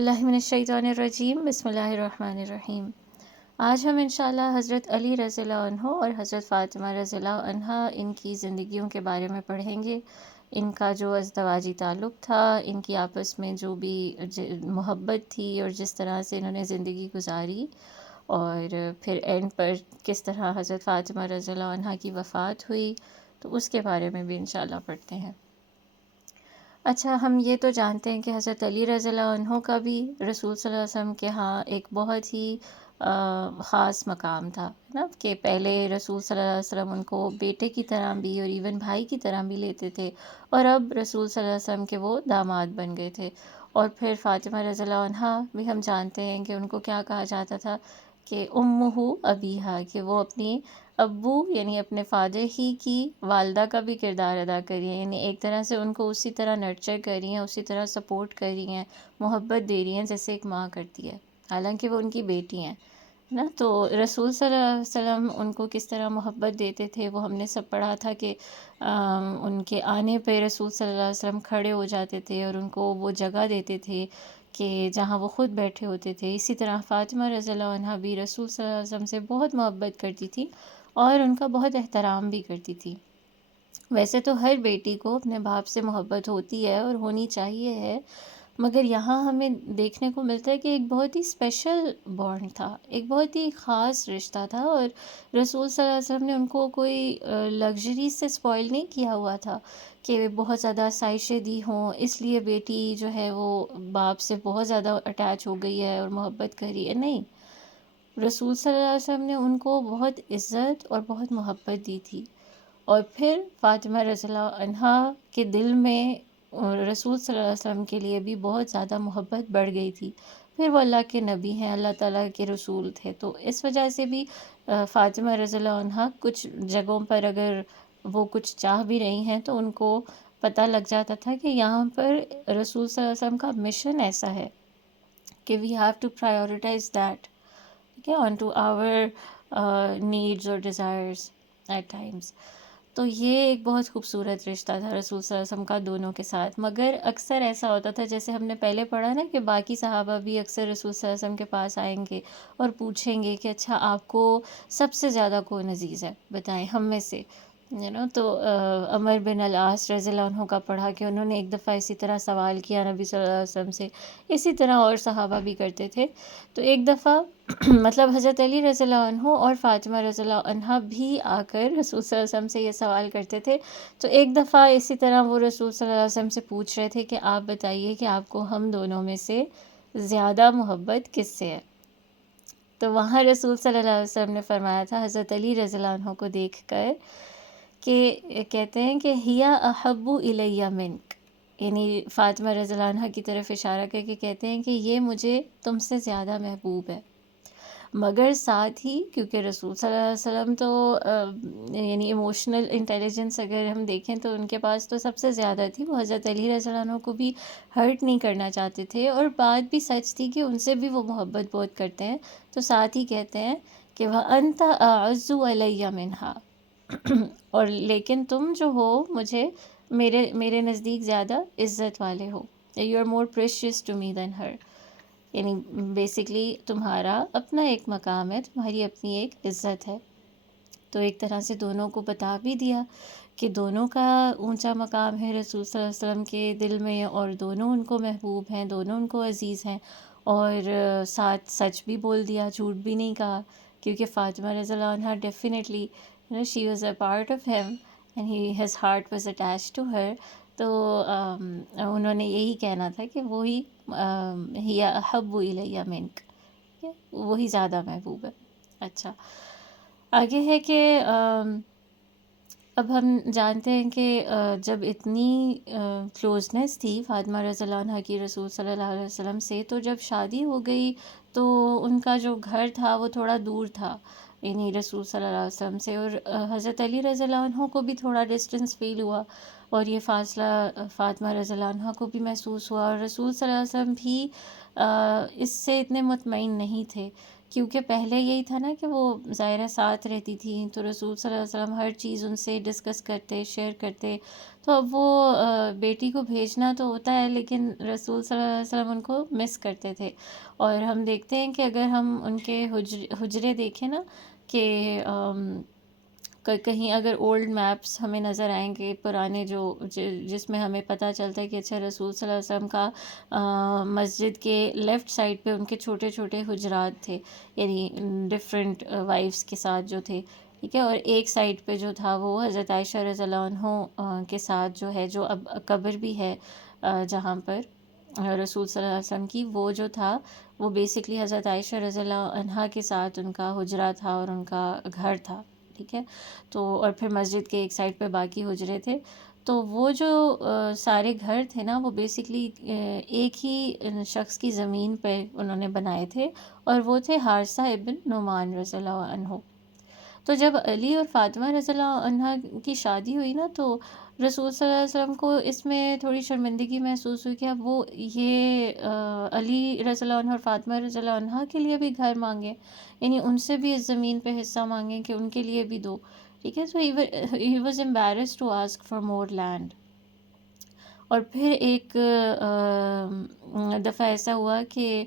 اللہ من الشیطان الرجیم، بسم اللہ الرحمن الرحیم۔ آج ہم انشاءاللہ حضرت علی رضی اللہ عنہ اور حضرت فاطمہ رضی اللہ عنہ ان کی زندگیوں کے بارے میں پڑھیں گے۔ ان کا جو ازدواجی تعلق تھا، ان کی آپس میں جو بھی محبت تھی اور جس طرح سے انہوں نے زندگی گزاری، اور پھر اینڈ پر کس طرح حضرت فاطمہ رضی اللہ عنہ کی وفات ہوئی، تو اس کے بارے میں بھی انشاءاللہ پڑھتے ہیں۔ اچھا، ہم یہ تو جانتے ہیں کہ حضرت علی رضی اللہ عنہ کا بھی رسول صلی اللہ علیہ وسلم کے ہاں ایک بہت ہی خاص مقام تھا نا، کہ پہلے رسول صلی اللہ علیہ وسلم ان کو بیٹے کی طرح بھی اور ایون بھائی کی طرح بھی لیتے تھے، اور اب رسول صلی اللہ علیہ وسلم کے وہ داماد بن گئے تھے۔ اور پھر فاطمہ رضی اللہ عنہا بھی ہم جانتے ہیں کہ ان کو کیا کہا جاتا تھا، کہ امہ ابیہا، کہ وہ اپنی ابو یعنی اپنے فادر ہی کی والدہ کا بھی کردار ادا کر رہی ہیں، یعنی ایک طرح سے ان کو اسی طرح نرچر کر رہی ہیں، اسی طرح سپورٹ کر رہی ہیں، محبت دے رہی ہیں جیسے ایک ماں کرتی ہے، حالانکہ وہ ان کی بیٹی ہیں نا۔ تو رسول صلی اللہ علیہ وسلم ان کو کس طرح محبت دیتے تھے وہ ہم نے سب پڑھا تھا، کہ ان کے آنے پہ رسول صلی اللہ علیہ وسلم کھڑے ہو جاتے تھے اور ان کو وہ جگہ دیتے تھے کہ جہاں وہ خود بیٹھے ہوتے تھے۔ اسی طرح فاطمہ رضی اللہ عنہا بھی رسول صلی اللہ علیہ وسلم سے بہت محبت کرتی تھی اور ان کا بہت احترام بھی کرتی تھی۔ ویسے تو ہر بیٹی کو اپنے باپ سے محبت ہوتی ہے اور ہونی چاہیے ہے، مگر یہاں ہمیں دیکھنے کو ملتا ہے کہ ایک بہت ہی اسپیشل بانڈ تھا، ایک بہت ہی خاص رشتہ تھا، اور رسول صلی اللہ علیہ وسلم نے ان کو کوئی لگژری سے سپوائل نہیں کیا ہوا تھا کہ بہت زیادہ آسائشیں دی ہوں، اس لیے بیٹی جو ہے وہ باپ سے بہت زیادہ اٹیچ ہو گئی ہے اور محبت کر رہی ہے، نہیں۔ رسول صلی اللہ علیہ وسلم نے ان کو بہت عزت اور بہت محبت دی تھی، اور پھر فاطمہ رضی اللہ عنہا کے دل میں رسول صلی اللہ علیہ وسلم کے لیے بھی بہت زیادہ محبت بڑھ گئی تھی۔ پھر وہ اللہ کے نبی ہیں، اللہ تعالیٰ کے رسول تھے، تو اس وجہ سے بھی فاطمہ رضی اللہ عنہا کچھ جگہوں پر اگر وہ کچھ چاہ بھی رہی ہیں تو ان کو پتہ لگ جاتا تھا کہ یہاں پر رسول صلی اللہ علیہ وسلم کا مشن ایسا ہے کہ we have to prioritise that, ٹھیک ہے، آن ٹو آور نیڈز اور ڈیزائرز ایٹ ٹائمز۔ تو یہ ایک بہت خوبصورت رشتہ تھا رسول صلی اللہ علیہ وسلم کا دونوں کے ساتھ، مگر اکثر ایسا ہوتا تھا جیسے ہم نے پہلے پڑھا نا، کہ باقی صحابہ بھی اکثر رسول صلی اللہ علیہ وسلم کے پاس آئیں گے اور پوچھیں گے کہ اچھا آپ کو سب سے زیادہ کون عزیز ہے، بتائیں ہم میں سے، تو عمر بن العاص رضی اللہ عنہ کا پڑھا کہ انہوں نے ایک دفعہ اسی طرح سوال کیا نبی صلی اللہ علیہ وسلم سے، اسی طرح اور صحابہ بھی کرتے تھے۔ تو ایک دفعہ مطلب حضرت علی رضی اللہ عنہ اور فاطمہ رضی اللہ عنہا بھی آ کر رسول صلی اللہ علیہ وسلم سے یہ سوال کرتے تھے۔ تو ایک دفعہ اسی طرح وہ رسول صلی اللہ علیہ وسلم سے پوچھ رہے تھے کہ آپ بتائیے کہ آپ کو ہم دونوں میں سے زیادہ محبت کس سے ہے؟ تو وہاں رسول صلی اللہ علیہ وسلم نے فرمایا تھا حضرت علی رضی اللہ عنہ کو دیکھ کر، کہ کہتے ہیں کہ ہیا احب الیہ منک، یعنی فاطمہ رضی اللہ عنہ کی طرف اشارہ کر کے کہتے ہیں کہ یہ مجھے تم سے زیادہ محبوب ہے۔ مگر ساتھ ہی کیونکہ رسول صلی اللہ علیہ وسلم تو یعنی ایموشنل انٹیلیجنس اگر ہم دیکھیں تو ان کے پاس تو سب سے زیادہ تھی، وہ حضرت علی رضی اللہ عنہ کو بھی ہرٹ نہیں کرنا چاہتے تھے، اور بات بھی سچ تھی کہ ان سے بھی وہ محبت بہت کرتے ہیں، تو ساتھ ہی کہتے ہیں کہ وَأَنْتَ أَعَزُّ عَلَيَّ مِنْهَا، اور لیکن تم جو ہو مجھے میرے نزدیک زیادہ عزت والے ہو، you are more precious to me than her، یعنی بیسکلی تمہارا اپنا ایک مقام ہے، تمہاری اپنی ایک عزت ہے۔ تو ایک طرح سے دونوں کو بتا بھی دیا کہ دونوں کا اونچا مقام ہے رسول صلی اللہ علیہ وسلم کے دل میں، اور دونوں ان کو محبوب ہیں، دونوں ان کو عزیز ہیں، اور ساتھ سچ بھی بول دیا، جھوٹ بھی نہیں کہا، کیونکہ فاطمہ رضی اللہ عنہ definitely she was a part of him and his heart was attach to her, تو انہوں نے یہی کہنا تھا کہ وہی ہی احب الیہ منک، وہی زیادہ محبوب ہے۔ اچھا، آگے ہے کہ اب ہم جانتے ہیں کہ جب اتنی کلوزنس تھی فاطمہ رضی اللہ عنہ کی رسول صلی اللہ علیہ وسلم سے، تو جب شادی ہو گئی تو ان کا جو گھر تھا وہ تھوڑا دور تھا، یعنی رسول صلی اللہ علیہ وسلم سے، اور حضرت علی رضی اللہ عنہ کو بھی تھوڑا ڈسٹنس فیل ہوا، اور یہ فاصلہ فاطمہ رضی اللہ عنہ کو بھی محسوس ہوا، اور رسول صلی اللہ علیہ وسلم بھی اس سے اتنے مطمئن نہیں تھے کیونکہ پہلے یہی تھا نا کہ وہ ظاہرہ ساتھ رہتی تھیں تو رسول صلی اللہ علیہ وسلم ہر چیز ان سے ڈسکس کرتے، شیئر کرتے. تو اب وہ بیٹی کو بھیجنا تو ہوتا ہے لیکن رسول صلی اللہ علیہ وسلم ان کو مس کرتے تھے. اور ہم دیکھتے ہیں کہ اگر ہم ان کے حجرے دیکھیں نا کہ کہیں اگر اولڈ میپس ہمیں نظر آئیں گے پرانے جو جس میں ہمیں پتہ چلتا ہے کہ اچھا رسول صلی اللہ علیہ وسلم کا مسجد کے لیفٹ سائڈ پہ ان کے چھوٹے چھوٹے حجرات تھے، یعنی ڈفرینٹ وائفس کے ساتھ جو تھے، ٹھیک ہے. اور ایک سائڈ پہ جو تھا وہ حضرت عائشہ رضی اللہ عنہ کے ساتھ جو ہے، جو اب قبر بھی ہے جہاں پر رسول صلی اللہ علیہ وسلم کی، وہ جو تھا وہ بیسکلی حضرت عائشہ رضی اللہ عنہا کے ساتھ ان کا حجرہ تھا اور ان کا گھر تھا، ٹھیک ہے. تو اور پھر مسجد کے ایک سائڈ پہ باقی حجرے تھے. تو وہ جو سارے گھر تھے نا وہ بیسکلی ایک ہی شخص کی زمین پہ انہوں نے بنائے تھے، اور وہ تھے حارثہ ابن نعمان رضی اللہ عنہ. تو جب علی اور فاطمہ رضی اللہ عنہ کی شادی ہوئی نا تو رسول صلی اللہ علیہ وسلم کو اس میں تھوڑی شرمندگی محسوس ہوئی کہ اب وہ یہ علی رضی اللہ عنہ اور فاطمہ رضی اللہ عنہ کے لیے بھی گھر مانگیں، یعنی ان سے بھی اس زمین پہ حصہ مانگیں کہ ان کے لیے بھی دو، ٹھیک ہے. So he was embarrassed to ask for more land. اور پھر ایک دفعہ ایسا ہوا کہ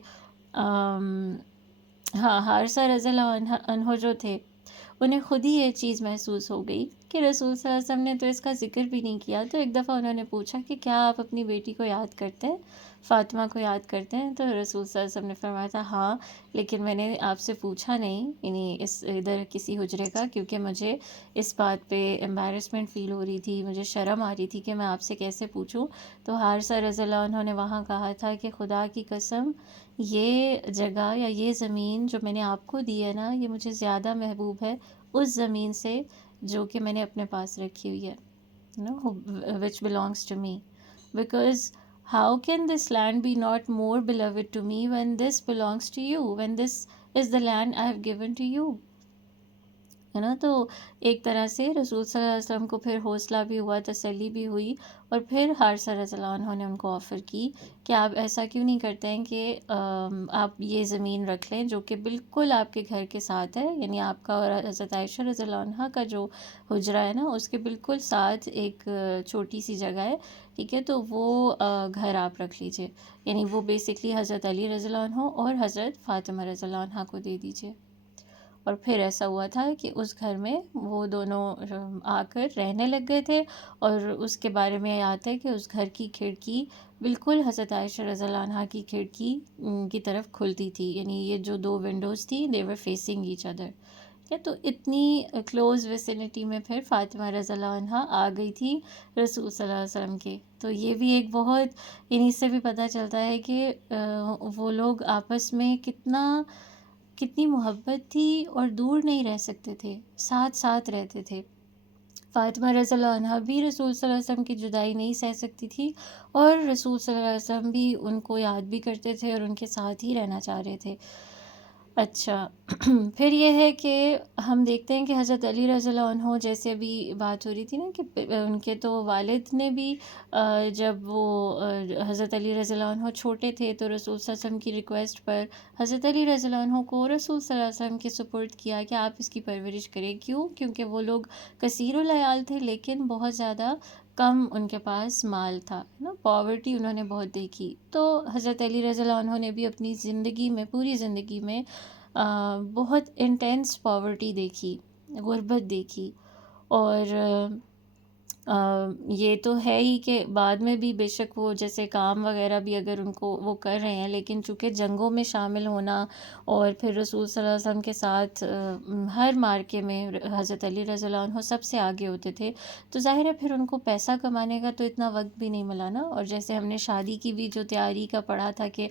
ہاں حارثہ رضی اللہ عنہ جو تھے انہیں خود ہی یہ چیز محسوس ہو گئی کہ رسول صلی اللہ علیہ وسلم نے تو اس کا ذکر بھی نہیں کیا. تو ایک دفعہ انہوں نے پوچھا کہ کیا آپ اپنی بیٹی کو یاد کرتے ہیں، فاطمہ کو یاد کرتے ہیں؟ تو رسول صلی اللہ علیہ وسلم نے فرمایا تھا ہاں، لیکن میں نے آپ سے پوچھا نہیں، یعنی اس ادھر کسی حجرے کا، کیونکہ مجھے اس بات پہ امبیرسمنٹ فیل ہو رہی تھی، مجھے شرم آ رہی تھی کہ میں آپ سے کیسے پوچھوں. تو حارثہ رضی اللہ عنہ نے وہاں کہا تھا کہ خدا کی قسم یہ جگہ یا یہ زمین جو میں نے آپ کو دی ہے نا، یہ مجھے زیادہ محبوب ہے اس زمین سے جو کہ میں نے اپنے پاس رکھی ہوئی ہے، which belongs to me. Because how can this land be not more beloved to me when this belongs to you, when this is the land I have given to you, ہے نا. تو ایک طرح سے رسول صلی اللہ علیہ وسلم کو پھر حوصلہ بھی ہوا، تسلی بھی ہوئی. اور پھر حارثہ رضی اللہ عنہ نے ان کو آفر کی کہ آپ ایسا کیوں نہیں کرتے ہیں کہ آپ یہ زمین رکھ لیں جو کہ بالکل آپ کے گھر کے ساتھ ہے، یعنی آپ کا اور حضرت عائشہ رضی اللہ عنہ کا جو حجرہ ہے نا اس کے بالکل ساتھ ایک چھوٹی سی جگہ ہے، ٹھیک ہے. تو وہ گھر آپ رکھ لیجئے، یعنی وہ بیسکلی حضرت علی رضی اللہ عنہ اور حضرت فاطمہ رضی اللہ عنہ کو دے دیجئے. اور پھر ایسا ہوا تھا کہ اس گھر میں وہ دونوں آ کر رہنے لگ گئے تھے. اور اس کے بارے میں آتا ہے کہ اس گھر کی کھڑکی بالکل حضرت عائشہ رضی اللہ عنہ کی کھڑکی کی طرف کھلتی تھی، یعنی یہ جو دو ونڈوز تھی they were facing each other. تو اتنی کلوز ویسینٹی میں پھر فاطمہ رضی اللہ عنہ آ گئی تھی رسول صلی اللہ علیہ وسلم کے. تو یہ بھی ایک بہت، یعنی اس سے بھی پتہ چلتا ہے کہ وہ لوگ آپس میں کتنی محبت تھی اور دور نہیں رہ سکتے تھے، ساتھ ساتھ رہتے تھے. فاطمہ رضی اللہ عنہ بھی رسول صلی اللہ علیہ وسلم کی جدائی نہیں سہ سکتی تھی، اور رسول صلی اللہ علیہ وسلم بھی ان کو یاد بھی کرتے تھے اور ان کے ساتھ ہی رہنا چاہ رہے تھے. اچھا پھر یہ ہے کہ ہم دیکھتے ہیں کہ حضرت علی رضی اللہ عنہ، جیسے ابھی بات ہو رہی تھی نا کہ ان کے تو والد نے بھی جب وہ حضرت علی رضی اللہ عنہ چھوٹے تھے تو رسول صلی اللہ علیہ وسلم کی ریکویسٹ پر حضرت علی رضی اللہ عنہ کو رسول صلی اللہ علیہ وسلم کے سپرد کیا کہ آپ اس کی پرورش کریں. کیوں؟ کیونکہ وہ لوگ کثیر العیال تھے لیکن بہت زیادہ کم ان کے پاس مال تھا نا، پاورٹی انہوں نے بہت دیکھی. تو حضرت علی رضی اللہ عنہ نے بھی اپنی زندگی میں، پوری زندگی میں بہت انٹینس پاورٹی دیکھی، غربت دیکھی. اور یہ تو ہے ہی کہ بعد میں بھی بے شک وہ جیسے کام وغیرہ بھی اگر ان کو وہ کر رہے ہیں، لیکن چونکہ جنگوں میں شامل ہونا اور پھر رسول صلی اللہ علیہ وسلم کے ساتھ ہر مارکے میں حضرت علی رضی اللہ عنہ سب سے آگے ہوتے تھے، تو ظاہر ہے پھر ان کو پیسہ کمانے کا تو اتنا وقت بھی نہیں ملا نا. اور جیسے ہم نے شادی کی بھی جو تیاری کا پڑھا تھا کہ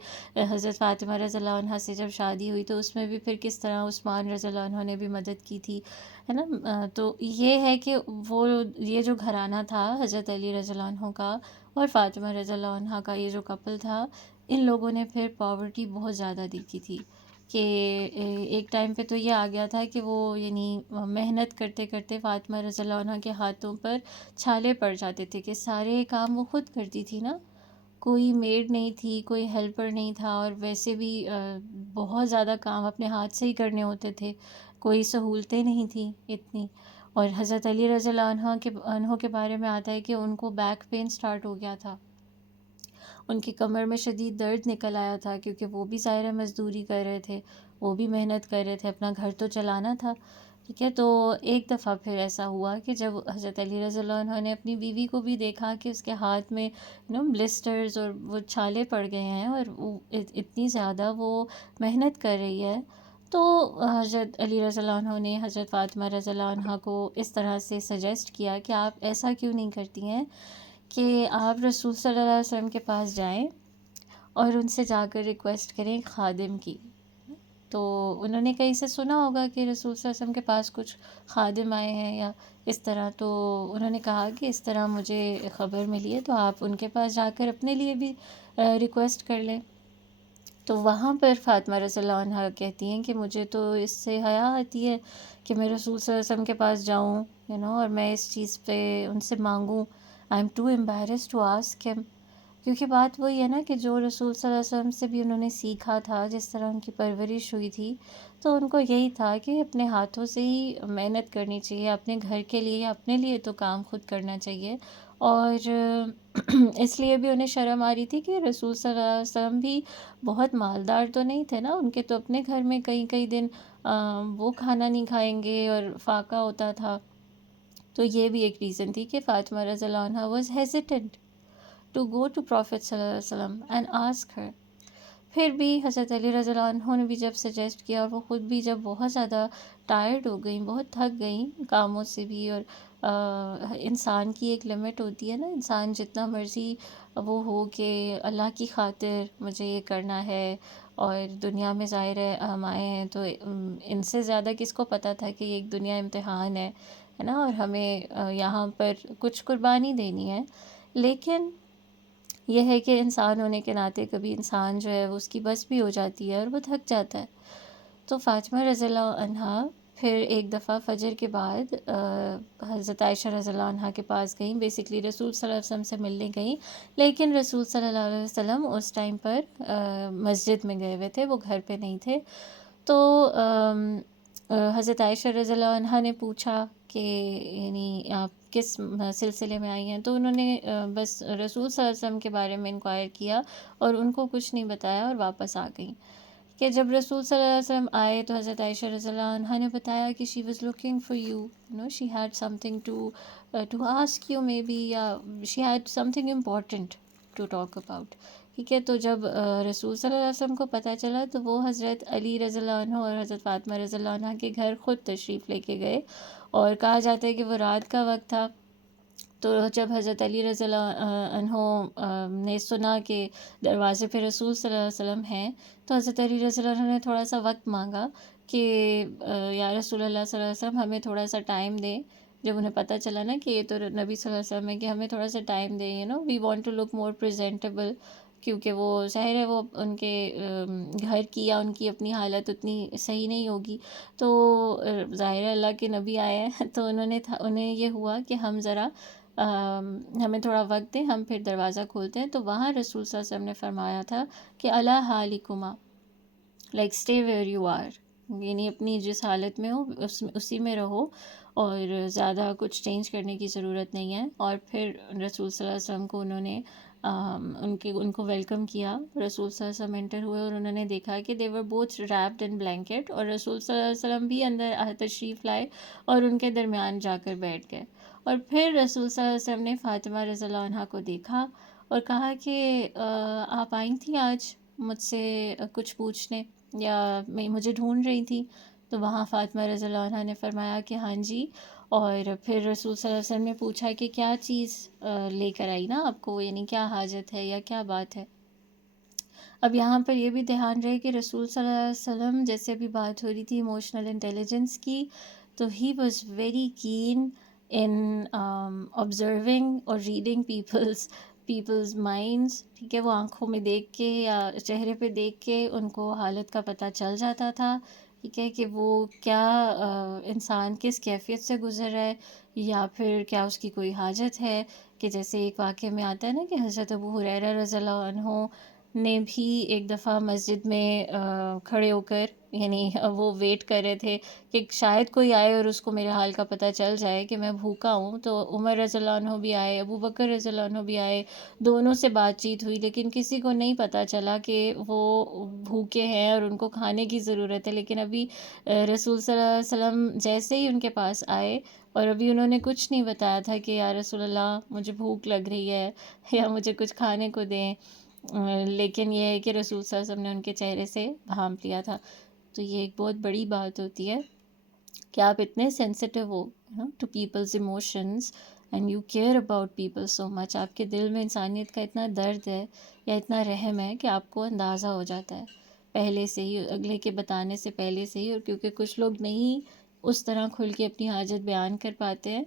حضرت فاطمہ رضی اللہ عنہ سے جب شادی ہوئی تو اس میں بھی پھر کس طرح عثمان رضی اللہ عنہ نے بھی مدد کی تھی، ہے نا. تو یہ ہے کہ وہ یہ جو گھرانہ تھا حضرت علی رضی اللہ عنہ کا اور فاطمہ رضی اللہ عنہ کا، یہ جو کپل تھا، ان لوگوں نے پھر پاورٹی بہت زیادہ دیکھی تھی کہ ایک ٹائم پہ تو یہ آ گیا تھا کہ وہ یعنی محنت کرتے کرتے فاطمہ رضی اللہ عنہ کے ہاتھوں پر چھالے پڑ جاتے تھے کہ سارے کام وہ خود کرتی تھی نا. کوئی میڈ نہیں تھی، کوئی ہیلپر نہیں تھا، اور ویسے بھی بہت زیادہ کام اپنے ہاتھ سے ہی کرنے ہوتے تھے، کوئی سہولتیں نہیں تھیں اتنی۔ اور حضرت علی رضی اللہ عنہ کے بارے میں آتا ہے کہ ان کو بیک پین سٹارٹ ہو گیا تھا، ان کی کمر میں شدید درد نکل آیا تھا، کیونکہ وہ بھی ظاہر مزدوری کر رہے تھے، وہ بھی محنت کر رہے تھے، اپنا گھر تو چلانا تھا، ٹھیک ہے۔ تو ایک دفعہ پھر ایسا ہوا کہ جب حضرت علی رضی اللہ عنہ نے اپنی بیوی کو بھی دیکھا کہ اس کے ہاتھ میں بلسٹرز اور وہ چھالے پڑ گئے ہیں، اور اتنی زیادہ وہ محنت کر رہی ہے، تو حضرت علی رضی اللہ عنہ نے حضرت فاطمہ رضی اللہ عنہ کو اس طرح سے سجیسٹ کیا کہ آپ ایسا کیوں نہیں کرتی ہیں کہ آپ رسول صلی اللہ علیہ وسلم کے پاس جائیں اور ان سے جا کر ریکویسٹ کریں ایک خادم کی۔ تو انہوں نے کہیں سے سنا ہوگا کہ رسول صلی اللہ علیہ وسلم کے پاس کچھ خادم آئے ہیں یا اس طرح، تو انہوں نے کہا کہ اس طرح مجھے خبر ملی ہے، تو آپ ان کے پاس جا کر اپنے لیے بھی ریکویسٹ کر لیں۔ تو وہاں پر فاطمہ رضی اللہ عنہا کہتی ہیں کہ مجھے تو اس سے حیا آتی ہے کہ میں رسول صلی اللہ علیہ وسلم کے پاس جاؤں، اور میں اس چیز پہ ان سے مانگوں۔ I am too embarrassed to ask him، کیونکہ بات وہی ہے نا کہ جو رسول صلی اللہ علیہ وسلم سے بھی انہوں نے سیکھا تھا، جس طرح ان کی پرورش ہوئی تھی، تو ان کو یہی تھا کہ اپنے ہاتھوں سے ہی محنت کرنی چاہیے، اپنے گھر کے لیے، اپنے لیے تو کام خود کرنا چاہیے۔ اور اس لیے بھی انہیں شرم آ رہی تھی کہ رسول صلی اللہ علیہ وسلم بھی بہت مالدار تو نہیں تھے نا، ان کے تو اپنے گھر میں کئی کئی دن وہ کھانا نہیں کھائیں گے اور فاقہ ہوتا تھا۔ تو یہ بھی ایک ریزن تھی کہ فاطمہ رضی اللہ عنہ was hesitant to go to prophet صلی اللہ علیہ وسلم اینڈ آسک ہر۔ پھر بھی حضرت علی رضی اللہ عنہ نے بھی جب سجیسٹ کیا، اور وہ خود بھی جب بہت زیادہ ٹائرڈ ہو گئیں، بہت تھک گئیں کاموں سے بھی، اور انسان کی ایک لمٹ ہوتی ہے نا، انسان جتنا مرضی وہ ہو کہ اللہ کی خاطر مجھے یہ کرنا ہے، اور دنیا میں ظاہر ہے ہم آئے ہیں تو ان سے زیادہ کس کو پتہ تھا کہ یہ ایک دنیا امتحان ہے نا، اور ہمیں یہاں پر کچھ قربانی دینی ہے۔ لیکن یہ ہے کہ انسان ہونے کے ناطے کبھی انسان جو ہے وہ اس کی بس بھی ہو جاتی ہے اور وہ تھک جاتا ہے۔ تو فاطمہ رضی اللہ عنہا پھر ایک دفعہ فجر کے بعد حضرت عائشہ رضی اللہ عنہا کے پاس گئیں، بیسکلی رسول صلی اللہ علیہ وسلم سے ملنے گئیں، لیکن رسول صلی اللہ علیہ وسلم اس ٹائم پر مسجد میں گئے ہوئے تھے، وہ گھر پہ نہیں تھے۔ تو حضرت عائشہ رضی اللہ عنہا نے پوچھا کہ یعنی آپ کس سلسلے میں آئی ہیں، تو انہوں نے بس رسول صلی اللہ علیہ وسلم کے بارے میں انکوائر کیا اور ان کو کچھ نہیں بتایا اور واپس آ گئیں۔ کہ جب رسول صلی اللہ علیہ وسلم آئے تو حضرت عائشہ رضی اللہ عنہا نے بتایا کہ she was looking for you, she had something to ask you maybe, یا she had something important to talk about, ٹھیک ہے۔ تو جب رسول صلی اللہ علیہ وسلم کو پتہ چلا تو وہ حضرت علی رضی اللہ عنہ اور حضرت فاطمہ رضی اللہ عنہ کے گھر خود تشریف لے کے گئے، اور کہا جاتا ہے کہ وہ رات کا وقت تھا۔ تو جب حضرت علی رضی اللہ عنہ نے سنا کہ دروازے پہ رسول صلی اللہ علیہ وسلم ہیں، تو حضرت علی رضی اللہ عنہ نے تھوڑا سا وقت مانگا کہ یا رسول اللہ صلی اللہ علیہ وسلم ہمیں تھوڑا سا ٹائم دیں۔ جب انہیں پتہ چلا نا کہ یہ تو نبی صلی اللہ علیہ وسلم ہے، کہ ہمیں تھوڑا سا ٹائم دیں، we want to look more presentable, کیونکہ وہ ظاہر ہے وہ ان کے گھر کی یا ان کی اپنی حالت اتنی صحیح نہیں ہوگی، تو ظاہر ہے اللہ کے نبی آئے ہیں تو انہیں یہ ہوا کہ ہم ذرا ہمیں تھوڑا وقت دیں، ہم پھر دروازہ کھولتے ہیں۔ تو وہاں رسول صلی اللہ علیہ وسلم نے فرمایا تھا کہ الا حالکما، like stay where you are, یعنی اپنی جس حالت میں ہو اسی میں رہو، اور زیادہ کچھ چینج کرنے کی ضرورت نہیں ہے۔ اور پھر رسول صلی اللہ علیہ وسلم کو انہوں نے ان کو ویلکم کیا۔ رسول صلی اللہ علیہ وسلم انٹر ہوئے اور انہوں نے دیکھا کہ they were both wrapped in blanket، اور رسول صلی اللہ علیہ وسلم بھی اندر تشریف لائے اور ان کے درمیان جا کر بیٹھ گئے۔ اور پھر رسول صلی اللہ علیہ وسلم نے فاطمہ رضی اللہ عنہا کو دیکھا اور کہا کہ آپ آئی تھیں آج مجھ سے کچھ پوچھنے، یا مجھے ڈھونڈ رہی تھی؟ تو وہاں فاطمہ رضی اللہ عنہا نے فرمایا کہ ہاں جی۔ اور پھر رسول صلی اللہ علیہ وسلم نے پوچھا کہ کیا چیز لے کر آئی نا آپ کو، یعنی کیا حاجت ہے یا کیا بات ہے۔ اب یہاں پر یہ بھی دھیان رہے کہ رسول صلی اللہ علیہ وسلم، جیسے بھی بات ہو رہی تھی ایموشنل انٹیلیجنس کی، تو he was very keen in observing اور ریڈنگ پیپلز مائنڈس، ٹھیک ہے۔ وہ آنکھوں میں دیکھ کے یا چہرے پہ دیکھ کے ان کو حالت کا پتہ چل جاتا تھا، ٹھیک ہے، کہ وہ کیا انسان کس کیفیت سے گزر رہا ہے، یا پھر کیا اس کی کوئی حاجت ہے، کہ جیسے ایک واقعے میں آتا ہے نا کہ حضرت ابو ہریرہ رضی اللہ عنہ نے بھی ایک دفعہ مسجد میں کھڑے ہو کر، یعنی وہ ویٹ کر رہے تھے کہ شاید کوئی آئے اور اس کو میرے حال کا پتہ چل جائے کہ میں بھوکا ہوں. تو عمر رضی اللہ عنہ بھی آئے، ابو بکر رضی اللہ عنہ بھی آئے، دونوں سے بات چیت ہوئی، لیکن کسی کو نہیں پتہ چلا کہ وہ بھوکے ہیں اور ان کو کھانے کی ضرورت ہے. لیکن ابھی رسول صلی اللہ علیہ وسلم جیسے ہی ان کے پاس آئے اور ابھی انہوں نے کچھ نہیں بتایا تھا کہ یا رسول اللہ مجھے بھوک لگ رہی ہے یا مجھے کچھ کھانے کو دیں، لیکن یہ ہے کہ رسول صلی اللہ علیہ وسلم نے ان کے چہرے سے بھانپ لیا تھا. تو یہ ایک بہت بڑی بات ہوتی ہے کہ آپ اتنے سینسٹیو ہو to people's emotions and you care about people so much. آپ کے دل میں انسانیت کا اتنا درد ہے یا اتنا رحم ہے کہ آپ کو اندازہ ہو جاتا ہے پہلے سے ہی، اگلے کے بتانے سے پہلے سے ہی. اور کیونکہ کچھ لوگ نہیں اس طرح کھل کے اپنی حاجت بیان کر پاتے ہیں،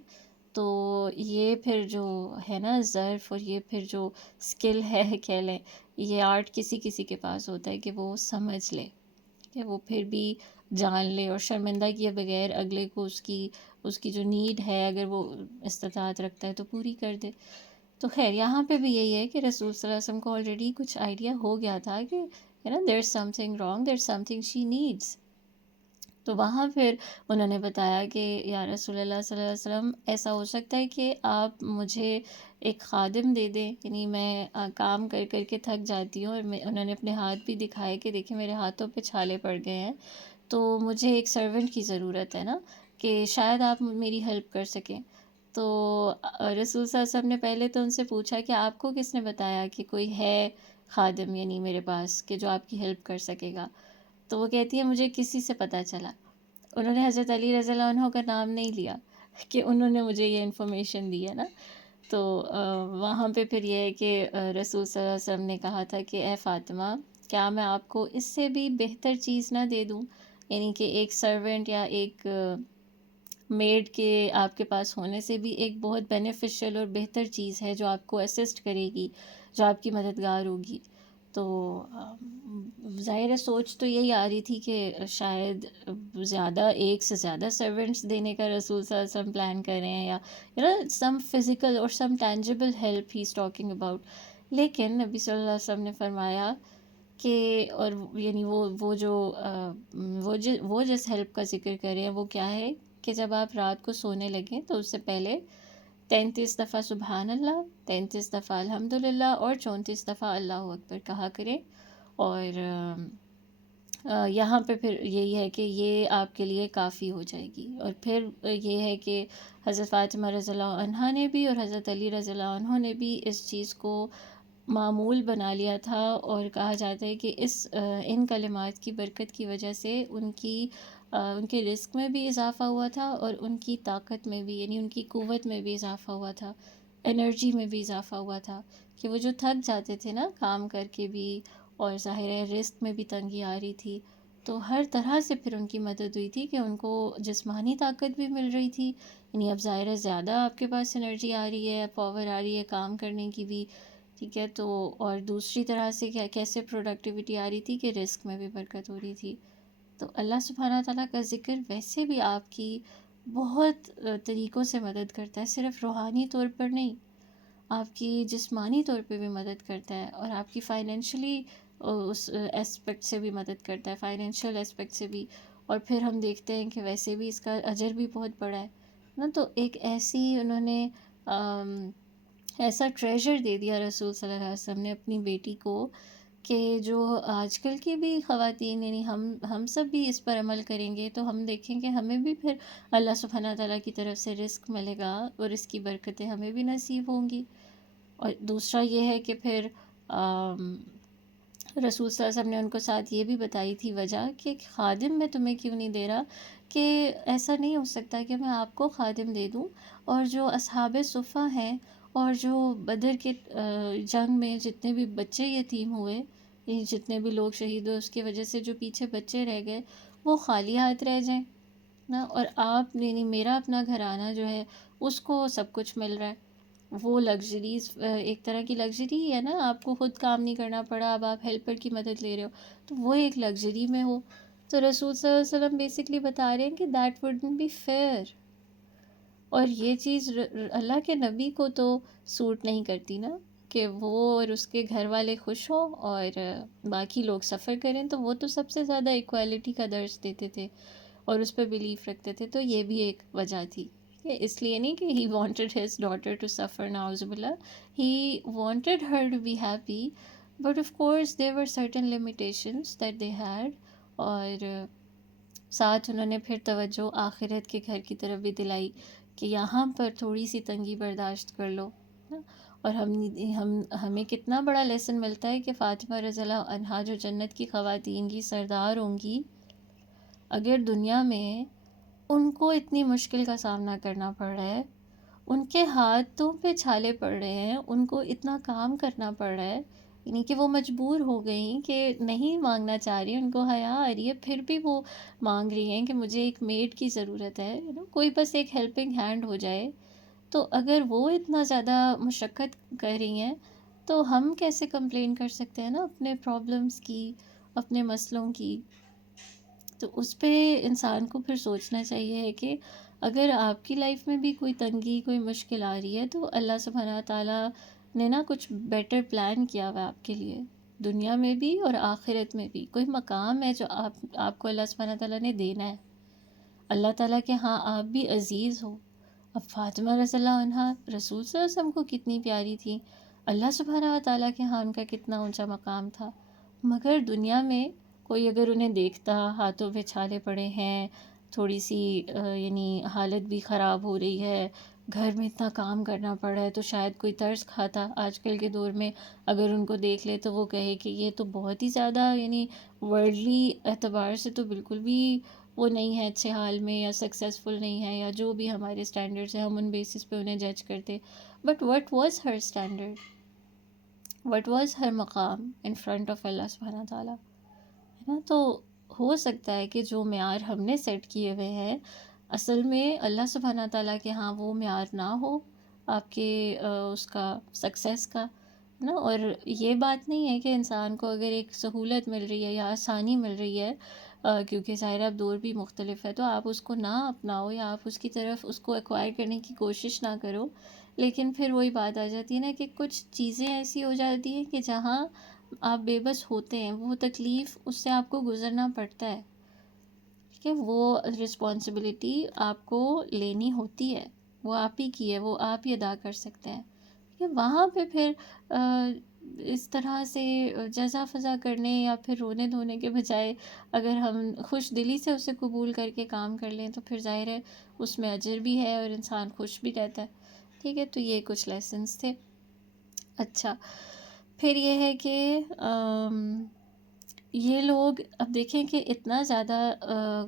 تو یہ پھر جو ہے نا ظرف، اور یہ پھر جو اسکل ہے کہہ لیں، یہ آرٹ کسی کسی کے پاس ہوتا ہے کہ وہ سمجھ لے، کہ وہ پھر بھی جان لے اور شرمندہ کیے بغیر اگلے کو اس کی جو نیڈ ہے اگر وہ استطاعت رکھتا ہے تو پوری کر دے. تو خیر یہاں پہ بھی یہی ہے کہ رسول صلی اللہ علیہ وسلم کو آلریڈی کچھ آئیڈیا ہو گیا تھا کہ there is something wrong, there is something she needs. تو وہاں پھر انہوں نے بتایا کہ یا رسول اللہ صلی اللہ علیہ وسلم، ایسا ہو سکتا ہے کہ آپ مجھے ایک خادم دے دیں، یعنی میں کام کر کر کے تھک جاتی ہوں، اور انہوں نے اپنے ہاتھ بھی دکھائے کہ دیکھیں میرے ہاتھوں پہ چھالے پڑ گئے ہیں، تو مجھے ایک سرونٹ کی ضرورت ہے نا، کہ شاید آپ میری ہیلپ کر سکیں. تو رسول صلی اللہ علیہ وسلم نے پہلے تو ان سے پوچھا کہ آپ کو کس نے بتایا کہ کوئی ہے خادم یعنی میرے پاس کہ جو آپ کی ہیلپ کر سکے گا. تو وہ کہتی ہے مجھے کسی سے پتہ چلا. انہوں نے حضرت علی رضی اللہ عنہ کا نام نہیں لیا کہ انہوں نے مجھے یہ انفارمیشن دی ہے نا. تو وہاں پہ پھر یہ ہے کہ رسول صلی اللہ علیہ وسلم نے کہا تھا کہ اے فاطمہ، کیا میں آپ کو اس سے بھی بہتر چیز نہ دے دوں، یعنی کہ ایک سرونٹ یا ایک میڈ کے آپ کے پاس ہونے سے بھی ایک بہت بینیفیشل اور بہتر چیز ہے جو آپ کو اسسٹ کرے گی، جو آپ کی مددگار ہوگی. تو ظاہر ہے سوچ تو یہی آ رہی تھی کہ شاید زیادہ، ایک سے زیادہ سرونٹس دینے کا رسول صلی اللہ علیہ وسلم پلان کر رہے ہیں، یا سم فزیکل اور some tangible help he is talking about. لیکن نبی صلی اللہ علیہ وسلم نے فرمایا کہ، اور یعنی وہ جس ہیلپ کا ذکر کر رہے ہیں وہ کیا ہے کہ جب آپ رات کو سونے لگیں تو اس سے پہلے 33 دفعہ سبحان اللہ، 33 دفعہ الحمدللہ اور 34 دفعہ اللہ اکبر کہا کریں. اور یہاں پہ پھر یہی ہے کہ یہ آپ کے لیے کافی ہو جائے گی. اور پھر یہ ہے کہ حضرت فاطمہ رضی اللہ عنہا نے بھی اور حضرت علی رضی اللہ عنہ نے بھی اس چیز کو معمول بنا لیا تھا، اور کہا جاتا ہے کہ ان کلمات کی برکت کی وجہ سے ان کے رزق میں بھی اضافہ ہوا تھا، اور ان کی طاقت میں بھی، یعنی ان کی قوت میں بھی اضافہ ہوا تھا، انرجی میں بھی اضافہ ہوا تھا. کہ وہ جو تھک جاتے تھے نا کام کر کے بھی، اور ظاہر ہے رزق میں بھی تنگی آ رہی تھی، تو ہر طرح سے پھر ان کی مدد ہوئی تھی کہ ان کو جسمانی طاقت بھی مل رہی تھی، یعنی اب ظاہر ہے زیادہ آپ کے پاس انرجی آ رہی ہے، پاور آ رہی ہے کام کرنے کی بھی، ٹھیک ہے. تو اور دوسری طرح سے کیسے پروڈکٹیوٹی آ رہی تھی کہ رزق میں بھی برکت ہو رہی تھی. تو اللہ سبحانہ تعالیٰ کا ذکر ویسے بھی آپ کی بہت طریقوں سے مدد کرتا ہے، صرف روحانی طور پر نہیں، آپ کی جسمانی طور پہ بھی مدد کرتا ہے، اور آپ کی فائنینشلی اس اسپیکٹ سے بھی مدد کرتا ہے، فائنینشیل اسپیکٹ سے بھی. اور پھر ہم دیکھتے ہیں کہ ویسے بھی اس کا اجر بھی بہت بڑا ہے نا. تو ایک ایسی انہوں نے ایسا ٹریجر دے دیا رسول صلی اللہ علیہ وسلم نے اپنی بیٹی کو، کہ جو آج کل کی بھی خواتین، یعنی ہم سب بھی اس پر عمل کریں گے تو ہم دیکھیں گے ہمیں بھی پھر اللہ سبحانہ تعالیٰ کی طرف سے رزق ملے گا، اور اس کی برکتیں ہمیں بھی نصیب ہوں گی. اور دوسرا یہ ہے کہ پھر رسول صلی اللہ علیہ وسلم نے ان کو ساتھ یہ بھی بتائی تھی وجہ کہ خادم میں تمہیں کیوں نہیں دے رہا، کہ ایسا نہیں ہو سکتا کہ میں آپ کو خادم دے دوں، اور جو اصحاب صفہ ہیں اور جو بدر کے جنگ میں جتنے بھی بچے یتیم ہوئے، یعنی جتنے بھی لوگ شہید ہوئے اس کی وجہ سے جو پیچھے بچے رہ گئے وہ خالی ہاتھ رہ جائیں نا، اور آپ یعنی میرا اپنا گھرانہ جو ہے اس کو سب کچھ مل رہا ہے. وہ لگژریز ایک طرح کی لگژری ہے نا، آپ کو خود کام نہیں کرنا پڑا، اب آپ ہیلپر کی مدد لے رہے ہو، تو وہ ایک لگژری میں ہو. تو رسول صلی اللہ علیہ وسلم بیسکلی بتا رہے ہیں کہ دیٹ وڈنٹ بی فیئر. اور یہ چیز اللہ کے نبی کو تو سوٹ نہیں کرتی نا، کہ وہ اور اس کے گھر والے خوش ہوں اور باقی لوگ سفر کریں، تو وہ تو سب سے زیادہ ایکوالٹی کا درس دیتے تھے اور اس پہ بلیف رکھتے تھے. تو یہ بھی ایک وجہ تھی کہ اس لیے نہیں کہ he wanted his daughter to suffer, ناؤز باللہ، he wanted her to be happy, but of course there were certain limitations that they had. اور ساتھ انہوں نے پھر توجہ آخرت کے گھر کی طرف بھی دلائی کہ یہاں پر تھوڑی سی تنگی برداشت کر لو نا. اور ہمیں کتنا بڑا لیسن ملتا ہے کہ فاطمہ رضی اللہ عنہا جو جنت کی خواتین کی سردار ہوں گی، اگر دنیا میں ان کو اتنی مشکل کا سامنا کرنا پڑ رہا ہے، ان کے ہاتھوں پہ چھالے پڑ رہے ہیں، ان کو اتنا کام کرنا پڑ رہا ہے، یعنی کہ وہ مجبور ہو گئیں کہ نہیں مانگنا چاہ رہی، ان کو حیا آ رہی ہے، پھر بھی وہ مانگ رہی ہیں کہ مجھے ایک میڈ کی ضرورت ہے، کوئی بس ایک ہیلپنگ ہینڈ ہو جائے. تو اگر وہ اتنا زیادہ مشقت کر رہی ہیں تو ہم کیسے کمپلین کر سکتے ہیں نا اپنے پرابلمس کی، اپنے مسئلوں کی. تو اس پہ انسان کو پھر سوچنا چاہیے کہ اگر آپ کی لائف میں بھی کوئی تنگی، کوئی مشکل آ رہی ہے، تو اللہ سبحانہ تعالیٰ نے نا کچھ بیٹر پلان کیا ہوا ہے آپ کے لیے، دنیا میں بھی اور آخرت میں بھی. کوئی مقام ہے جو آپ کو اللہ سبحانہ تعالیٰ نے دینا ہے. اللہ تعالیٰ کے ہاں آپ بھی عزیز ہو. اب فاطمہ رضی اللہ عنہا رسول صلی اللہ علیہ وسلم کو کتنی پیاری تھی، اللہ سبحانہ تعالیٰ کے ہاں ان کا کتنا اونچا مقام تھا. مگر دنیا میں کوئی اگر انہیں دیکھتا ہاتھوں پہ چھالے پڑے ہیں، تھوڑی سی یعنی حالت بھی خراب ہو رہی ہے، گھر میں اتنا کام کرنا پڑ رہا ہے، تو شاید کوئی ترس کھاتا آج کل کے دور میں اگر ان کو دیکھ لے تو وہ کہے کہ یہ تو بہت ہی زیادہ یعنی ورلڈلی اعتبار سے تو بالکل بھی وہ نہیں ہے اچھے حال میں، یا سکسیزفل نہیں ہے، یا جو بھی ہمارے اسٹینڈرڈس ہیں ہم ان بیسس پہ انہیں جج کرتے. But what was her standard, what was her مقام ان فرنٹ آف اللہ سبحانہ تعالیٰ، ہے نا. تو ہو سکتا ہے کہ جو معیار ہم نے سیٹ کیے ہوئے ہیں اصل میں اللہ سبحانہ تعالیٰ کے ہاں وہ معیار نہ ہو آپ کے اس کا سکسیس کا نا. اور یہ بات نہیں ہے کہ انسان کو اگر ایک سہولت مل رہی ہے یا آسانی مل رہی ہے، کیونکہ ظاہر اب دور بھی مختلف ہے، تو آپ اس کو نہ اپناؤ یا آپ اس کی طرف اس کو ایکوائر کرنے کی کوشش نہ کرو. لیکن پھر وہی بات آ جاتی ہے نا کہ کچھ چیزیں ایسی ہو جاتی ہیں کہ جہاں آپ بے بس ہوتے ہیں، وہ تکلیف اس سے آپ کو گزرنا پڑتا ہے، ٹھیک ہے. وہ رسپانسبلٹی آپ کو لینی ہوتی ہے، وہ آپ ہی کی ہے، وہ آپ ہی ادا کر سکتے ہیں. کہ وہاں پہ پھر اس طرح سے جزا فضا کرنے یا پھر رونے دھونے کے بجائے اگر ہم خوش دلی سے اسے قبول کر کے کام کر لیں تو پھر ظاہر ہے اس میں اجر بھی ہے اور انسان خوش بھی رہتا ہے. ٹھیک ہے، تو یہ کچھ لیسنس تھے. اچھا، پھر یہ ہے کہ یہ لوگ اب دیکھیں کہ اتنا زیادہ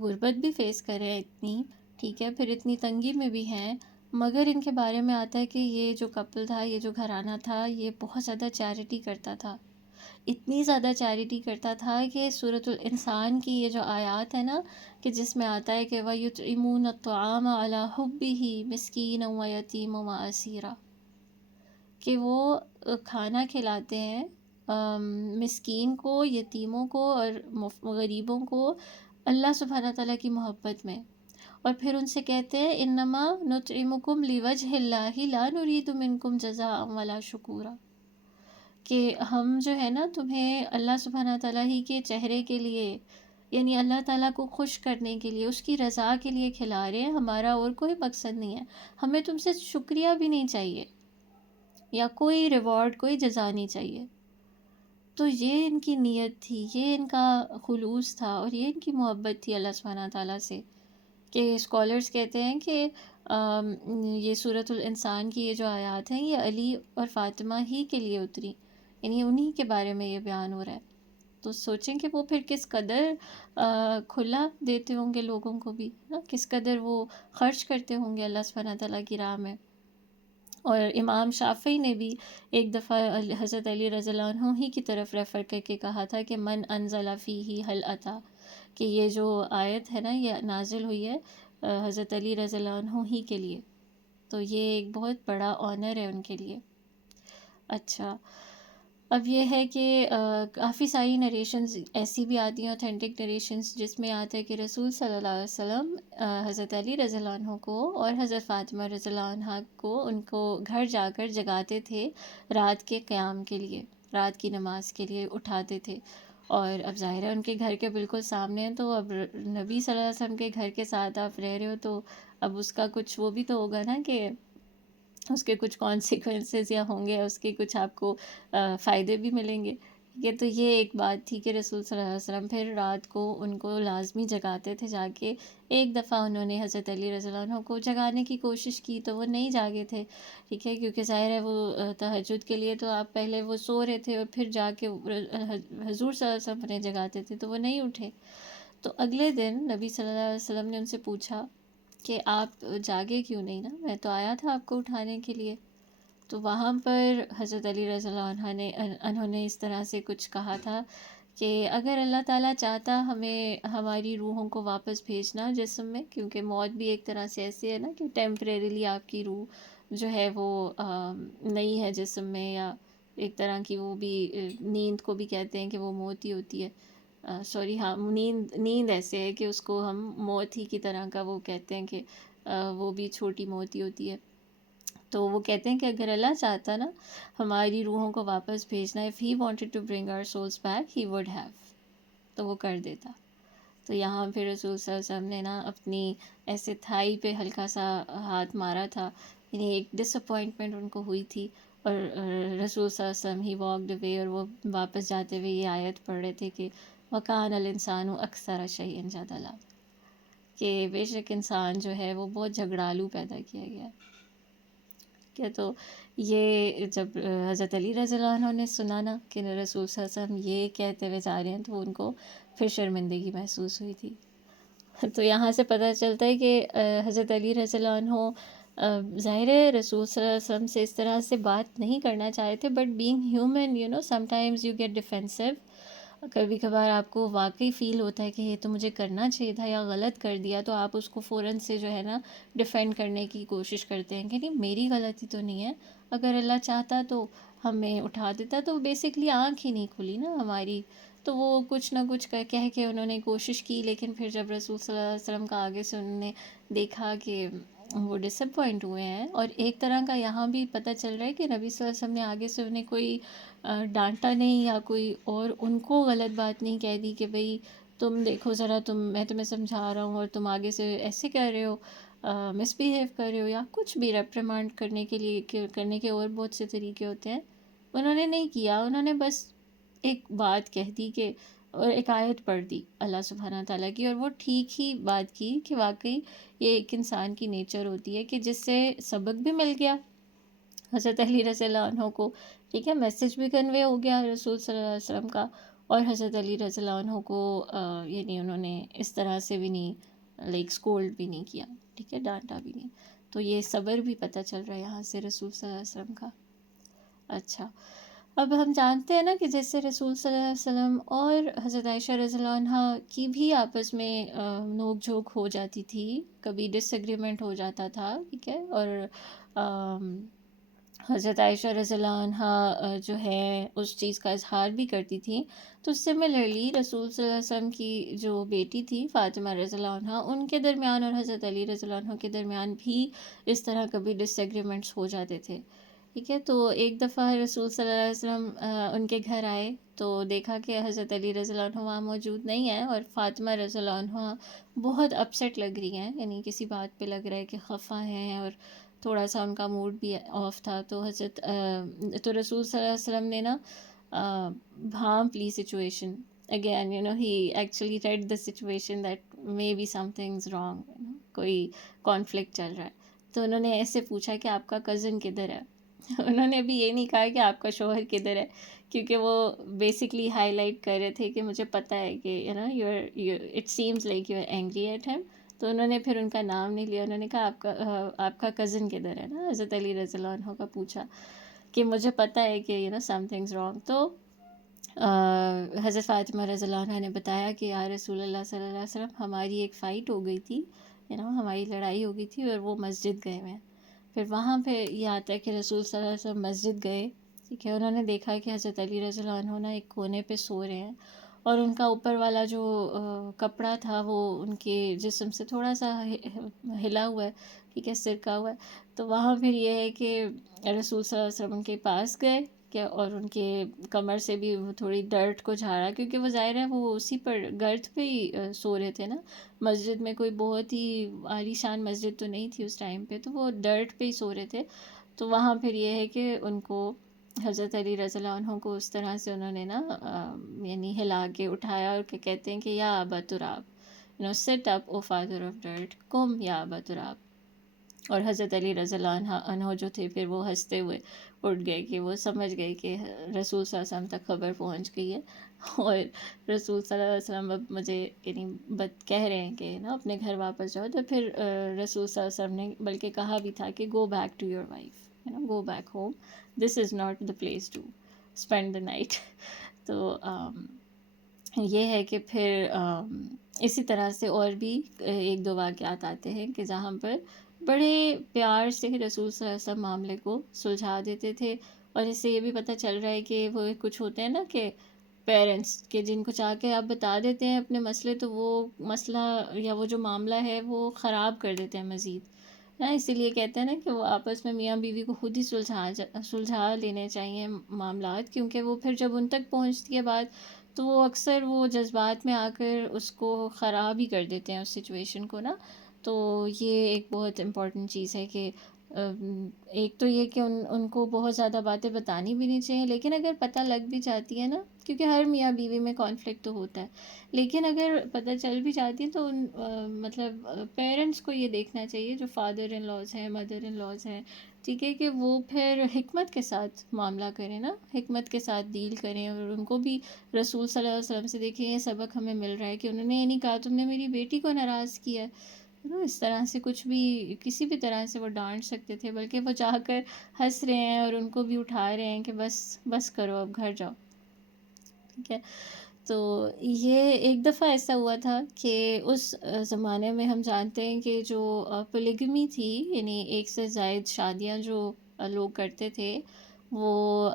غربت بھی فیس کر رہے ہیں اتنی، ٹھیک ہے، پھر اتنی تنگی میں بھی ہیں، مگر ان کے بارے میں آتا ہے کہ یہ جو کپل تھا، یہ جو گھرانہ تھا، یہ بہت زیادہ چیریٹی کرتا تھا. اتنی زیادہ چیریٹی کرتا تھا کہ سورۃ الانسان کی یہ جو آیات ہے نا کہ جس میں آتا ہے کہ وَيُطْعِمُونَ الطَّعَامَ عَلَىٰ حُبِّهِ مِسْكِينًا وَيَتِيمًا وَأَسِيرًا، کہ وہ کھانا کھلاتے ہیں مسکین کو، یتیموں کو اور غریبوں کو اللہ سبحانہ تعالیٰ کی محبت میں. اور پھر ان سے کہتے ہیں انما نطعمکم لوجہ اللہ لا نرید منکم جزاء ولا شکورا، کہ ہم جو ہے نا تمہیں اللہ سبحانہ تعالیٰ ہی کے چہرے کے لیے، یعنی اللہ تعالیٰ کو خوش کرنے کے لیے، اس کی رضا کے لیے کھلا رہے ہیں، ہمارا اور کوئی مقصد نہیں ہے، ہمیں تم سے شکریہ بھی نہیں چاہیے یا کوئی ریوارڈ، کوئی جزا نہیں چاہیے. تو یہ ان کی نیت تھی، یہ ان کا خلوص تھا اور یہ ان کی محبت تھی اللہ سبحانہ تعالیٰ سے. کہ اسکالرز کہتے ہیں کہ یہ سورۃ الانسان کی یہ جو آیات ہیں یہ علی اور فاطمہ ہی کے لیے اتری، یعنی انہی کے بارے میں یہ بیان ہو رہا ہے. تو سوچیں کہ وہ پھر کس قدر کھلا دیتے ہوں گے لوگوں کو بھی نا، کس قدر وہ خرچ کرتے ہوں گے اللہ سبحانہ تعالیٰ کی راہ میں. اور امام شافعی نے بھی ایک دفعہ حضرت علی رضی اللہ عنہ ہی کی طرف ریفر کر کے کہا تھا کہ من انزل فیہ حل اتا، کہ یہ جو آیت ہے نا یہ نازل ہوئی ہے حضرت علی رضی اللہ عنہ ہی کے لیے، تو یہ ایک بہت بڑا آنر ہے ان کے لیے. اچھا، اب یہ ہے کہ کافی ساری نریشنز ایسی بھی آتی ہیں، اوتھینٹک نریشنز، جس میں آتا ہے کہ رسول صلی اللہ علیہ وسلم حضرت علی رضی اللہ عنہ کو اور حضرت فاطمہ رضی اللہ عنہ کو ان کو گھر جا کر جگاتے تھے رات کے قیام کے لیے، رات کی نماز کے لیے اٹھاتے تھے. اور اب ظاہر ہے ان کے گھر کے بالکل سامنے ہیں، تو اب نبی صلی اللہ علیہ وسلم کے گھر کے ساتھ آپ رہ رہے ہو، تو اب اس کا کچھ وہ بھی تو ہوگا نا کہ اس کے کچھ کانسیکوینسز یا ہوں گے، اس کے کچھ آپ کو فائدے بھی ملیں گے. یہ تو یہ ایک بات تھی کہ رسول صلی اللہ علیہ وسلم پھر رات کو ان کو لازمی جگاتے تھے جا کے. ایک دفعہ انہوں نے حضرت علی رضی اللہ عنہ کو جگانے کی کوشش کی تو وہ نہیں جاگے تھے، ٹھیک ہے، کیونکہ ظاہر ہے وہ تہجد کے لیے تو آپ پہلے وہ سو رہے تھے اور پھر جا کے حضور صلی اللہ علیہ وسلم انہیں جگاتے تھے تو وہ نہیں اٹھے. تو اگلے دن نبی صلی اللہ علیہ وسلم نے ان سے پوچھا کہ آپ جاگے کیوں نہیں نا، میں تو آیا تھا آپ کو اٹھانے کے لیے. تو وہاں پر حضرت علی رضی اللہ عنہ نے انہوں نے اس طرح سے کچھ کہا تھا کہ اگر اللہ تعالیٰ چاہتا ہمیں ہماری روحوں کو واپس بھیجنا جسم میں، کیونکہ موت بھی ایک طرح سے ایسی ہے نا کہ ٹیمپریریلی آپ کی روح جو ہے وہ نہیں ہے جسم میں، یا ایک طرح کی وہ بھی نیند کو بھی کہتے ہیں کہ وہ موت ہی ہوتی ہے. سوری، ہاں، نیند ایسے ہے کہ اس کو ہم موت ہی کی طرح کا وہ کہتے ہیں کہ وہ بھی چھوٹی موت ہی ہوتی ہے. تو وہ کہتے ہیں کہ اگر اللہ چاہتا نا ہماری روحوں کو واپس بھیجنا، if he wanted to bring our souls back he would have، تو وہ کر دیتا. تو یہاں پھر رسول صلی اللہ علیہ وسلم نے نا اپنی ایسے تھائی پہ ہلکا سا ہاتھ مارا تھا، یعنی ایک ڈس اپوائنٹمنٹ ان کو ہوئی تھی. اور رسول صلی اللہ علیہ وسلم ہی واکڈ اوے، اور وہ واپس جاتے ہوئے یہ آیت پڑھ رہے تھے کہ وَكَانَ الْإِنسَانُ أَكْثَرَ شَيْءٍ جَدَلًا، کہ بے شک انسان جو ہے وہ بہت جھگڑالو پیدا کیا گیا ہے. کیا تو یہ جب حضرت علی رضی اللہ عنہ نے سنا نا کہ رسول صلی اللہ علیہ وسلم یہ کہتے ہوئے جا رہے ہیں، تو ان کو پھر شرمندگی محسوس ہوئی تھی. تو یہاں سے پتہ چلتا ہے کہ حضرت علی رضی اللہ عنہ ظاہر ہے رسول صلی اللہ علیہ وسلم سے اس طرح سے بات نہیں کرنا چاہے تھے، but being human sometimes you get defensive. کبھی کبھار آپ کو واقعی فیل ہوتا ہے کہ یہ تو مجھے کرنا چاہیے تھا یا غلط کر دیا، تو آپ اس کو فوراً سے جو ہے نا ڈیفینڈ کرنے کی کوشش کرتے ہیں کہ نہیں میری غلطی تو نہیں ہے، اگر اللہ چاہتا تو ہمیں اٹھا دیتا. تو بیسکلی آنکھ ہی نہیں کھلی نا ہماری، تو وہ کچھ نہ کچھ کہہ کے انہوں نے کوشش کی. لیکن پھر جب رسول صلی اللہ علیہ وسلم کا آگے سے انہوں نے دیکھا کہ وہ ڈس اپوائنٹ ہوئے ہیں، اور ایک طرح کا یہاں بھی پتہ چل رہا ہے کہ نبی صلی اللہ علیہ وسلم نے آگے سے انہیں کوئی ڈانٹا نہیں یا کوئی اور ان کو غلط بات نہیں کہہ دی کہ بھئی تم دیکھو ذرا، میں تمہیں سمجھا رہا ہوں اور تم آگے سے ایسے کر رہے ہو، مس بیہیو کر رہے ہو، یا کچھ بھی ریپریمانڈ کرنے کے لیے کرنے کے اور بہت سے طریقے ہوتے ہیں. انہوں نے نہیں کیا، انہوں نے بس ایک بات کہہ دی کہ اور ایک آیت پڑھ دی اللہ سبحانہ تعالیٰ کی، اور وہ ٹھیک ہی بات کی کہ واقعی یہ ایک انسان کی نیچر ہوتی ہے کہ جس سے سبق بھی مل گیا حضرت علی رضی اللہ عنہ کو، ٹھیک ہے، میسج بھی کنوے ہو گیا رسول صلی اللہ علیہ وسلم کا، اور حضرت علی رضی اللہ عنہ کو یعنی انہوں نے اس طرح سے بھی نہیں لائک اسکولڈ بھی نہیں کیا، ٹھیک ہے، ڈانٹا بھی نہیں. تو یہ صبر بھی پتہ چل رہا ہے یہاں سے رسول صلی اللہ علیہ وسلم کا. اچھا، اب ہم جانتے ہیں نا کہ جیسے رسول صلی اللہ علیہ وسلم اور حضرت عائشہ رضی اللہ عنہ کی بھی آپس میں نوک جھوک ہو جاتی تھی، کبھی ڈس ایگریمنٹ ہو جاتا تھا، ٹھیک ہے، اور حضرت عائشہ رضی اللہ عنہ جو ہے اس چیز کا اظہار بھی کرتی تھیں. تو سملرلی رسول صلی اللہ علیہ وسلم کی جو بیٹی تھی فاطمہ رضی اللہ عنہ، ان کے درمیان اور حضرت علی رضی اللہ عنہ کے درمیان بھی اس طرح کبھی ڈس ایگریمنٹس ہو جاتے تھے، ٹھیک ہے. تو ایک دفعہ رسول صلی اللہ علیہ وسلم ان کے گھر آئے تو دیکھا کہ حضرت علی رضی اللہ عنہ وہاں موجود نہیں ہیں، اور فاطمہ رضی اللہ عنہ بہت اپسیٹ لگ رہی ہیں، یعنی کسی بات پہ لگ رہا ہے کہ خفا ہیں، اور تھوڑا سا ان کا موڈ بھی آف تھا. تو تو رسول صلی اللہ علیہ وسلم نے نا بھانپ لی situation. Again he actually read the situation that may be some things wrong, کوئی کانفلکٹ چل رہا ہے. تو انہوں نے ایسے پوچھا کہ آپ کا کزن کدھر ہے. انہوں نے بھی یہ نہیں کہا کہ آپ کا شوہر کدھر ہے، کیونکہ وہ بیسکلی ہائی لائٹ کر رہے تھے کہ مجھے پتہ ہے کہ it seems like you are angry at him. تو انہوں نے پھر ان کا نام نہیں لیا، انہوں نے کہا آپ کا کزن کدھر ہے نا، حضرت علی رضی اللہ عنہ کا پوچھا کہ مجھے پتہ ہے کہ سم تھنگز رانگ. تو حضرت فاطمہ رضی اللہ عنہ نے بتایا کہ یا رسول اللہ صلی اللہ علیہ وسلم ہماری ایک فائٹ ہو گئی تھی، ہماری لڑائی ہو گئی تھی، اور وہ مسجد گئے ہوئے ہیں. پھر وہاں پہ یہ آتا ہے کہ رسول صلی اللہ علیہ وسلم مسجد گئے ٹھیک ہے. انہوں نے دیکھا کہ حضرت علی رضی اللہ عنہ نا ایک کونے پہ سو رہے ہیں اور ان کا اوپر والا جو کپڑا تھا وہ ان کے جسم سے تھوڑا سا ہلا ہوا ہے، ٹھیک ہے، سرکا ہوا ہے. تو وہاں پھر یہ ہے کہ رسول صلی اللہ علیہ وسلم ان کے پاس گئے کہ اور ان کے کمر سے بھی وہ تھوڑی ڈرٹ کو جھاڑا، کیونکہ وہ ظاہر ہے وہ اسی پر گرد پہ ہی سو رہے تھے نا. مسجد میں کوئی بہت ہی عالی شان مسجد تو نہیں تھی اس ٹائم پہ، تو وہ ڈرٹ پہ ہی سو رہے تھے. تو وہاں پھر یہ ہے کہ ان کو حضرت علی رضی اللہ عنہ کو اس طرح سے انہوں نے نا یعنی ہلا کے اٹھایا اور کہ کہتے ہیں کہ یا ابا تراب، سٹ اپ او فادر آف ڈرٹ، قم یا ابا تراب. اور حضرت علی رضی اللہ عنہ جو تھے پھر وہ ہنستے ہوئے اٹھ گئے کہ وہ سمجھ گئے کہ رسول صلی اللہ علیہ وسلم تک خبر پہنچ گئی ہے اور رسول صلی اللہ علیہ وسلم اب مجھے یعنی کہہ رہے ہیں کہ نا اپنے گھر واپس جاؤ. تو پھر رسول صلی اللہ علیہ وسلم نے بلکہ کہا بھی تھا کہ go back to your wife, go back home, this is not the place to spend the night. تو یہ ہے کہ پھر اسی طرح سے اور بھی ایک دو واقعات آتے ہیں کہ جہاں پر بڑے پیار سے رسول صلی اللہ علیہ وسلم معاملے کو سلجھا دیتے تھے. اور اس سے یہ بھی پتہ چل رہا ہے کہ وہ کچھ ہوتے ہیں نا کہ پیرنٹس کہ جن کو چاہ کے آپ بتا دیتے ہیں اپنے مسئلے تو وہ مسئلہ یا وہ جو معاملہ ہے وہ خراب کر دیتے ہیں مزید. اسی لیے کہتے ہیں نا کہ وہ آپس میں میاں بیوی کو خود ہی سلجھا لینے چاہیے معاملات، کیونکہ وہ پھر جب ان تک پہنچتی ہے بات تو وہ اکثر وہ جذبات میں آ کر اس کو خراب ہی کر دیتے ہیں اس سچویشن کو نا. تو یہ ایک بہت امپورٹنٹ چیز ہے کہ ایک تو یہ کہ ان کو بہت زیادہ باتیں بتانی بھی نہیں چاہیے، لیکن اگر پتہ لگ بھی جاتی ہے نا، کیونکہ ہر میاں بیوی میں کانفلکٹ تو ہوتا ہے، لیکن اگر پتہ چل بھی جاتی ہے تو مطلب پیرنٹس کو یہ دیکھنا چاہیے جو فادر ان لاز ہیں، مدر ان لاز ہیں، ٹھیک ہے، کہ وہ پھر حکمت کے ساتھ معاملہ کریں نا، حکمت کے ساتھ ڈیل کریں. اور ان کو بھی رسول صلی اللہ علیہ وسلم سے دیکھیں یہ سبق ہمیں مل رہا ہے کہ انہوں نے یہ نہیں کہا تم نے میری بیٹی کو ناراض کیا ہے. اس طرح سے کچھ بھی کسی بھی طرح سے وہ ڈانٹ سکتے تھے، بلکہ وہ جا کر ہنس رہے ہیں اور ان کو بھی اٹھا رہے ہیں کہ بس کرو اب گھر جاؤ. ٹھیک ہے. تو یہ ایک دفعہ ایسا ہوا تھا کہ اس زمانے میں ہم جانتے ہیں کہ جو پولیگمی تھی، یعنی ایک سے زائد شادیاں جو لوگ کرتے تھے، وہ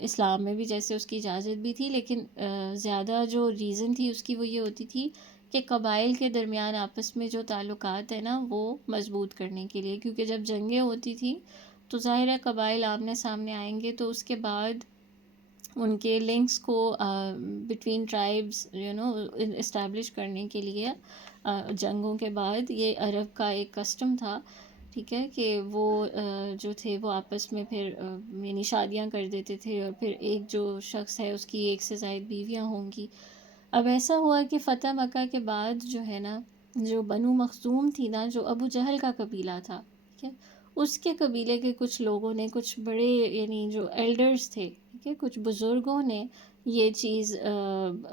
اسلام میں بھی جیسے اس کی اجازت بھی تھی، لیکن زیادہ جو ریزن تھی اس کی وہ یہ ہوتی تھی کہ قبائل کے درمیان آپس میں جو تعلقات ہیں نا وہ مضبوط کرنے کے لیے. کیونکہ جب جنگیں ہوتی تھیں تو ظاہر ہے قبائل آمنے سامنے آئیں گے، تو اس کے بعد ان کے لنکس کو بٹوین ٹرائبس اسٹیبلش کرنے کے لیے جنگوں کے بعد یہ عرب کا ایک کسٹم تھا، ٹھیک ہے، کہ وہ جو تھے وہ آپس میں پھر یعنی شادیاں کر دیتے تھے، اور پھر ایک جو شخص ہے اس کی ایک سے زائد بیویاں ہوں گی. اب ایسا ہوا کہ فتح مکہ کے بعد جو ہے نا، جو بنو مخزوم تھی نا، جو ابو جہل کا قبیلہ تھا، ٹھیک ہے، اس کے قبیلے کے کچھ لوگوں نے، کچھ بڑے یعنی جو ایلڈرز تھے، ٹھیک ہے، کچھ بزرگوں نے یہ چیز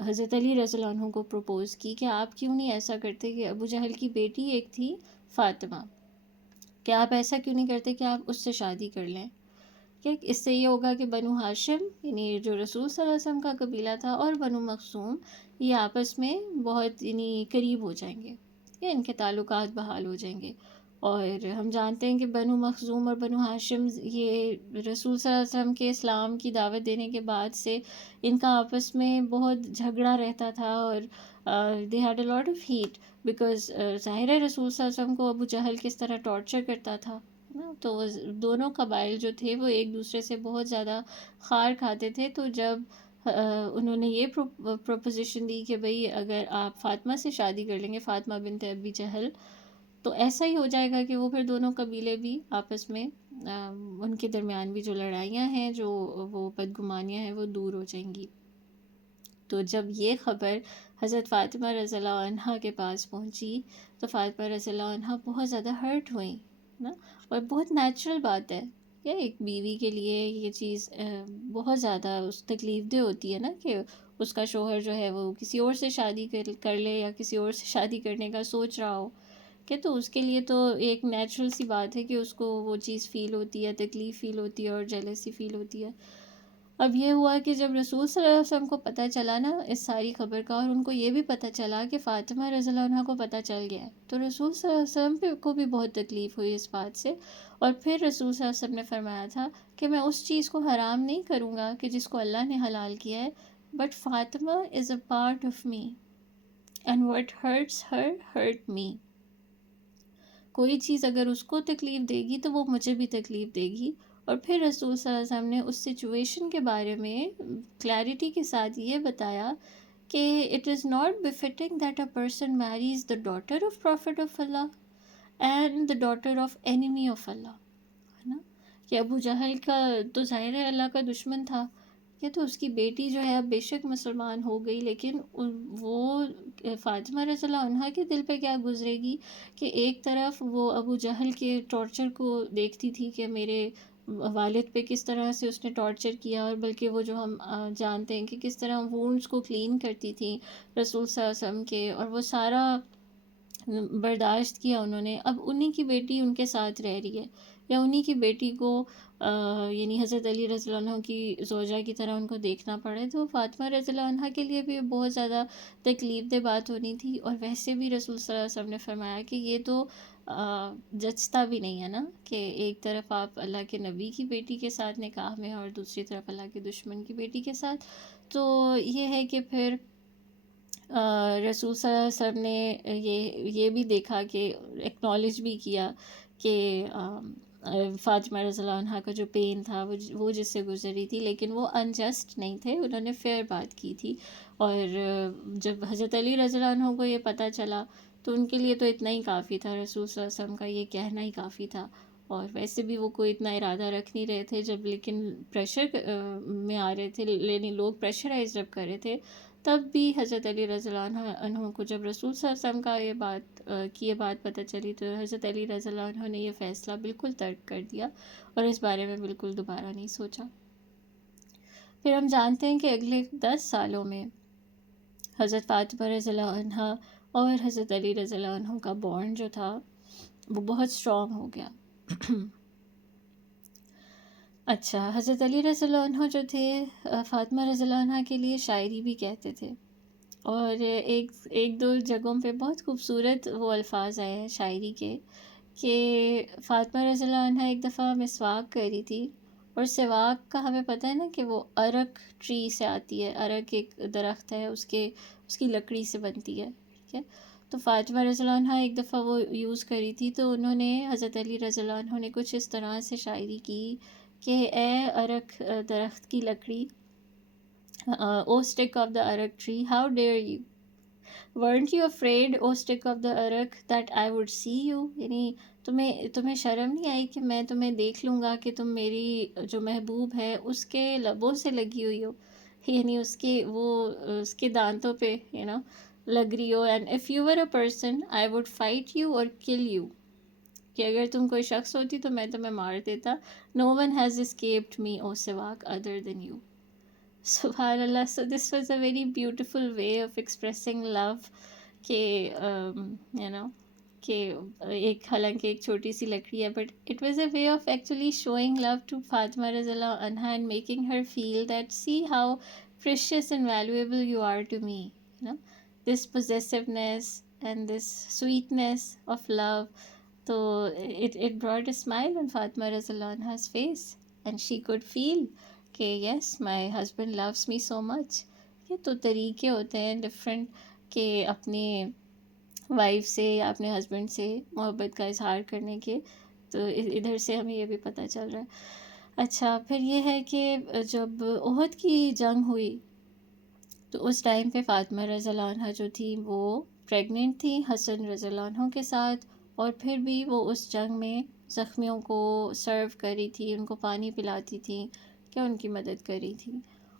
حضرت علی رضی اللہ عنہ کو پروپوز کی کہ آپ کیوں نہیں ایسا کرتے کہ ابو جہل کی بیٹی ایک تھی فاطمہ، کہ آپ ایسا کیوں نہیں کرتے کہ آپ اس سے شادی کر لیں، کہ اس سے یہ ہوگا کہ بنو ہاشم یعنی جو رسول صلی اللہ علیہ وسلم کا قبیلہ تھا اور بنو مخزوم یہ آپس میں بہت یعنی قریب ہو جائیں گے، یا ان کے تعلقات بحال ہو جائیں گے. اور ہم جانتے ہیں کہ بنو مخزوم اور بنو ہاشم یہ رسول صلی اللہ علیہ وسلم کے اسلام کی دعوت دینے کے بعد سے ان کا آپس میں بہت جھگڑا رہتا تھا، اور they had a lot of hate because ظاہر ہے رسول صلی اللہ علیہ وسلم کو ابو جہل کس طرح ٹارچر کرتا تھا نا. تو دونوں قبائل جو تھے وہ ایک دوسرے سے بہت زیادہ خار کھاتے تھے. تو جب انہوں نے یہ پروپوزیشن دی کہ بھئی اگر آپ فاطمہ سے شادی کر لیں گے، فاطمہ بنت ابی جہل، تو ایسا ہی ہو جائے گا کہ وہ پھر دونوں قبیلے بھی آپس میں ان کے درمیان بھی جو لڑائیاں ہیں، جو وہ بدگمانیاں ہیں، وہ دور ہو جائیں گی. تو جب یہ خبر حضرت فاطمہ رضی اللہ عنہ کے پاس پہنچی تو فاطمہ رضی اللہ عنہ بہت زیادہ ہرٹ ہوئیں نا. اور بہت نیچرل بات ہے کہ ایک بیوی کے لیے یہ چیز بہت زیادہ تکلیف دہ ہوتی ہے نا، کہ اس کا شوہر جو ہے وہ کسی اور سے شادی کر لے یا کسی اور سے شادی کرنے کا سوچ رہا ہو، کہ تو اس کے لیے تو ایک نیچرل سی بات ہے کہ اس کو وہ چیز فیل ہوتی ہے، تکلیف فیل ہوتی ہے اور جیلسی فیل ہوتی ہے. اب یہ ہوا کہ جب رسول صلی اللہ علیہ وسلم کو پتہ چلا نا اس ساری خبر کا، اور ان کو یہ بھی پتہ چلا کہ فاطمہ رضی اللہ عنہ کو پتہ چل گیا ہے، تو رسول صلی اللہ علیہ وسلم کو بھی بہت تکلیف ہوئی اس بات سے. اور پھر رسول صلی اللہ علیہ وسلم نے فرمایا تھا کہ میں اس چیز کو حرام نہیں کروں گا کہ جس کو اللہ نے حلال کیا ہے، but Fatima is a part of me and what hurts her hurt me. کوئی چیز اگر اس کو تکلیف دے گی تو وہ مجھے بھی تکلیف دے گی. اور پھر رسول صلی اللہ علیہ وسلم نے اس سچویشن کے بارے میں کلیئرٹی کے ساتھ یہ بتایا کہ it is not befitting that a person marries the daughter of prophet of Allah and the daughter of enemy of Allah, ہے نا. کہ ابو جہل کا تو ظاہر ہے اللہ کا دشمن تھا، کہ تو اس کی بیٹی جو ہے اب بے شک مسلمان ہو گئی، لیکن وہ فاطمہ رضی اللہ عنہا کے دل پہ کیا گزرے گی کہ ایک طرف وہ ابو جہل کے ٹارچر کو دیکھتی تھی کہ میرے والد پہ کس طرح سے اس نے ٹارچر کیا، اور بلکہ وہ جو ہم جانتے ہیں کہ کس طرح وونڈس کو کلین کرتی تھی رسول صلی اللہ علیہ وسلم کے، اور وہ سارا برداشت کیا انہوں نے. اب انہی کی بیٹی ان کے ساتھ رہ رہی ہے، یا انہی کی بیٹی کو یعنی حضرت علی رضی اللہ عنہ کی زوجہ کی طرح ان کو دیکھنا پڑے، تو فاطمہ رضی اللہ عنہ کے لیے بھی بہت زیادہ تکلیف دہ بات ہونی تھی. اور ویسے بھی رسول صلی اللہ علیہ وسلم نے فرمایا کہ یہ تو جچتا بھی نہیں ہے نا کہ ایک طرف آپ اللہ کے نبی کی بیٹی کے ساتھ نکاح میں اور دوسری طرف اللہ کے دشمن کی بیٹی کے ساتھ. تو یہ ہے کہ پھر رسول صلی اللہ علیہ وسلم نے یہ بھی دیکھا کہ ایکنالج بھی کیا کہ فاطمہ رضی اللہ عنہ کا جو پین تھا وہ جس سے گزری تھی، لیکن وہ انجسٹ نہیں تھے، انہوں نے فیئر بات کی تھی. اور جب حضرت علی رضی اللہ عنہ کو یہ پتہ چلا تو ان کے لیے تو اتنا ہی کافی تھا، رسول صلی اللہ علیہ وسلم کا یہ کہنا ہی کافی تھا. اور ویسے بھی وہ کوئی اتنا ارادہ رکھ نہیں رہے تھے جب، لیکن پریشر میں آ رہے تھے، یعنی لوگ پریشرائز جب کر رہے تھے، تب بھی حضرت علی رضی اللہ عنہ کو جب رسول صلی اللہ علیہ وسلم کا یہ بات پتہ چلی تو حضرت علی رضی اللہ عنہ نے یہ فیصلہ بالکل ترک کر دیا اور اس بارے میں بالکل دوبارہ نہیں سوچا. پھر ہم جانتے ہیں کہ اگلے 10 سالوں میں حضرت فاطمہ رضی اللہ عنہ اور حضرت علی رضی اللہ عنہ کا بانڈ جو تھا وہ بہت اسٹرانگ ہو گیا. اچھا، حضرت علی رضی اللہ عنہ جو تھے فاطمہ رضی اللہ عنہ کے لیے شاعری بھی کہتے تھے، اور ایک دو جگہوں پہ بہت خوبصورت وہ الفاظ آئے ہیں شاعری کے کہ فاطمہ رضی اللہ عنہ ایک دفعہ مسواک کر رہی تھی، اور سواک کا ہمیں پتہ ہے نا کہ وہ ارک ٹری سے آتی ہے، ارک ایک درخت ہے، اس کی لکڑی سے بنتی ہے، ٹھیک ہے. تو فاطمہ رضی اللہ عنہ ایک دفعہ وہ یوز کری تھی، تو انہوں نے حضرت علی رضی اللہ عنہ نے کچھ اس طرح سے شاعری کی کہ اے ارک درخت کی لکڑی، O stick of the arak tree how dare you weren't you afraid O stick of the arak that I would see you. یعنی تمہیں شرم نہیں آئی کہ میں تمہیں دیکھ لوں گا کہ تم میری جو محبوب ہے اس کے لبوں سے لگی ہوئی ہو، یعنی اس کے دانتوں پہ لگ رہی ہو. And if you were a person I would fight you اور کل یو، کہ اگر تم کوئی شخص ہوتی تو میں تمہیں مار دیتا. No one has escaped me O siwak other than you. سبحان اللہ. So this was a very beautiful way of expressing love کہ کہ حالانکہ ایک چھوٹی سی لکڑی ہے، but it was a way of actually showing love to Fatima رضی اللہ عنہا and making her feel that see how precious and valuable you are to me. This possessiveness and this sweetness of love. So it brought a smile on Fatima Razallah anha's face, and she could feel کہ yes my husband loves me so much. یہ تو طریقے ہوتے ہیں different کہ اپنے wife سے یا اپنے ہسبینڈ سے محبت کا اظہار کرنے کے. تو ادھر سے ہمیں یہ بھی پتہ چل رہا ہے. اچھا، پھر یہ ہے کہ جب احد کی جنگ ہوئی تو اس ٹائم پہ فاطمہ رضی اللہ عنہ جو تھی وہ پریگننٹ تھی حسن رضی اللہ عنہ کے ساتھ، اور پھر بھی وہ اس جنگ میں زخمیوں کو سرو کری تھی، ان کو پانی پلاتی تھی، کیا ان کی مدد کری تھی.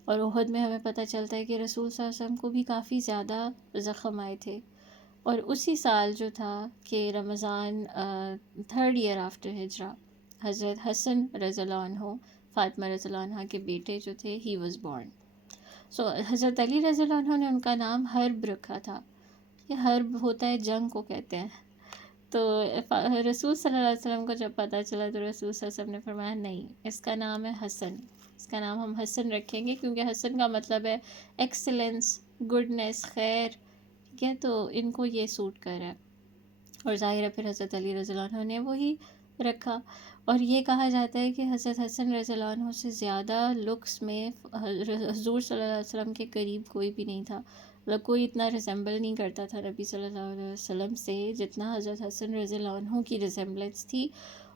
اور احد میں ہمیں پتہ چلتا ہے کہ رسول صلی اللہ علیہ وسلم کو بھی کافی زیادہ زخم آئے تھے. اور اسی سال جو تھا کہ رمضان 3rd year آفٹر ہجرہ، حضرت حسن رضی اللہ عنہ فاطمہ رضی اللہ عنہ کے بیٹے جو تھے ہی واز بورن. سو حضرت علی رضی اللہ عنہ نے ان کا نام حرب رکھا تھا. یہ حرب ہوتا ہے جنگ کو کہتے ہیں. تو رسول صلی اللہ علیہ وسلم کو جب پتہ چلا تو رسول صلی اللہ علیہ وسلم نے فرمایا نہیں، اس کا نام ہے حسن. اس کا نام ہم حسن رکھیں گے، کیونکہ حسن کا مطلب ہے ایکسلنس، گڈنس، خیر، ٹھیک ہے، تو ان کو یہ سوٹ کر رہا ہے، اور ظاہر ہے پھر حضرت علی رضی اللہ عنہ نے وہی رکھا۔ اور یہ کہا جاتا ہے کہ حضرت حسن رضی اللہ عنہ سے زیادہ لکس میں حضور صلی اللہ علیہ وسلم کے قریب کوئی بھی نہیں تھا، مطلب کوئی اتنا ریزمبل نہیں کرتا تھا نبی صلی اللہ علیہ وسلم سے جتنا حضرت حسن رضی اللہ عنہ کی ریزمبلنس تھی۔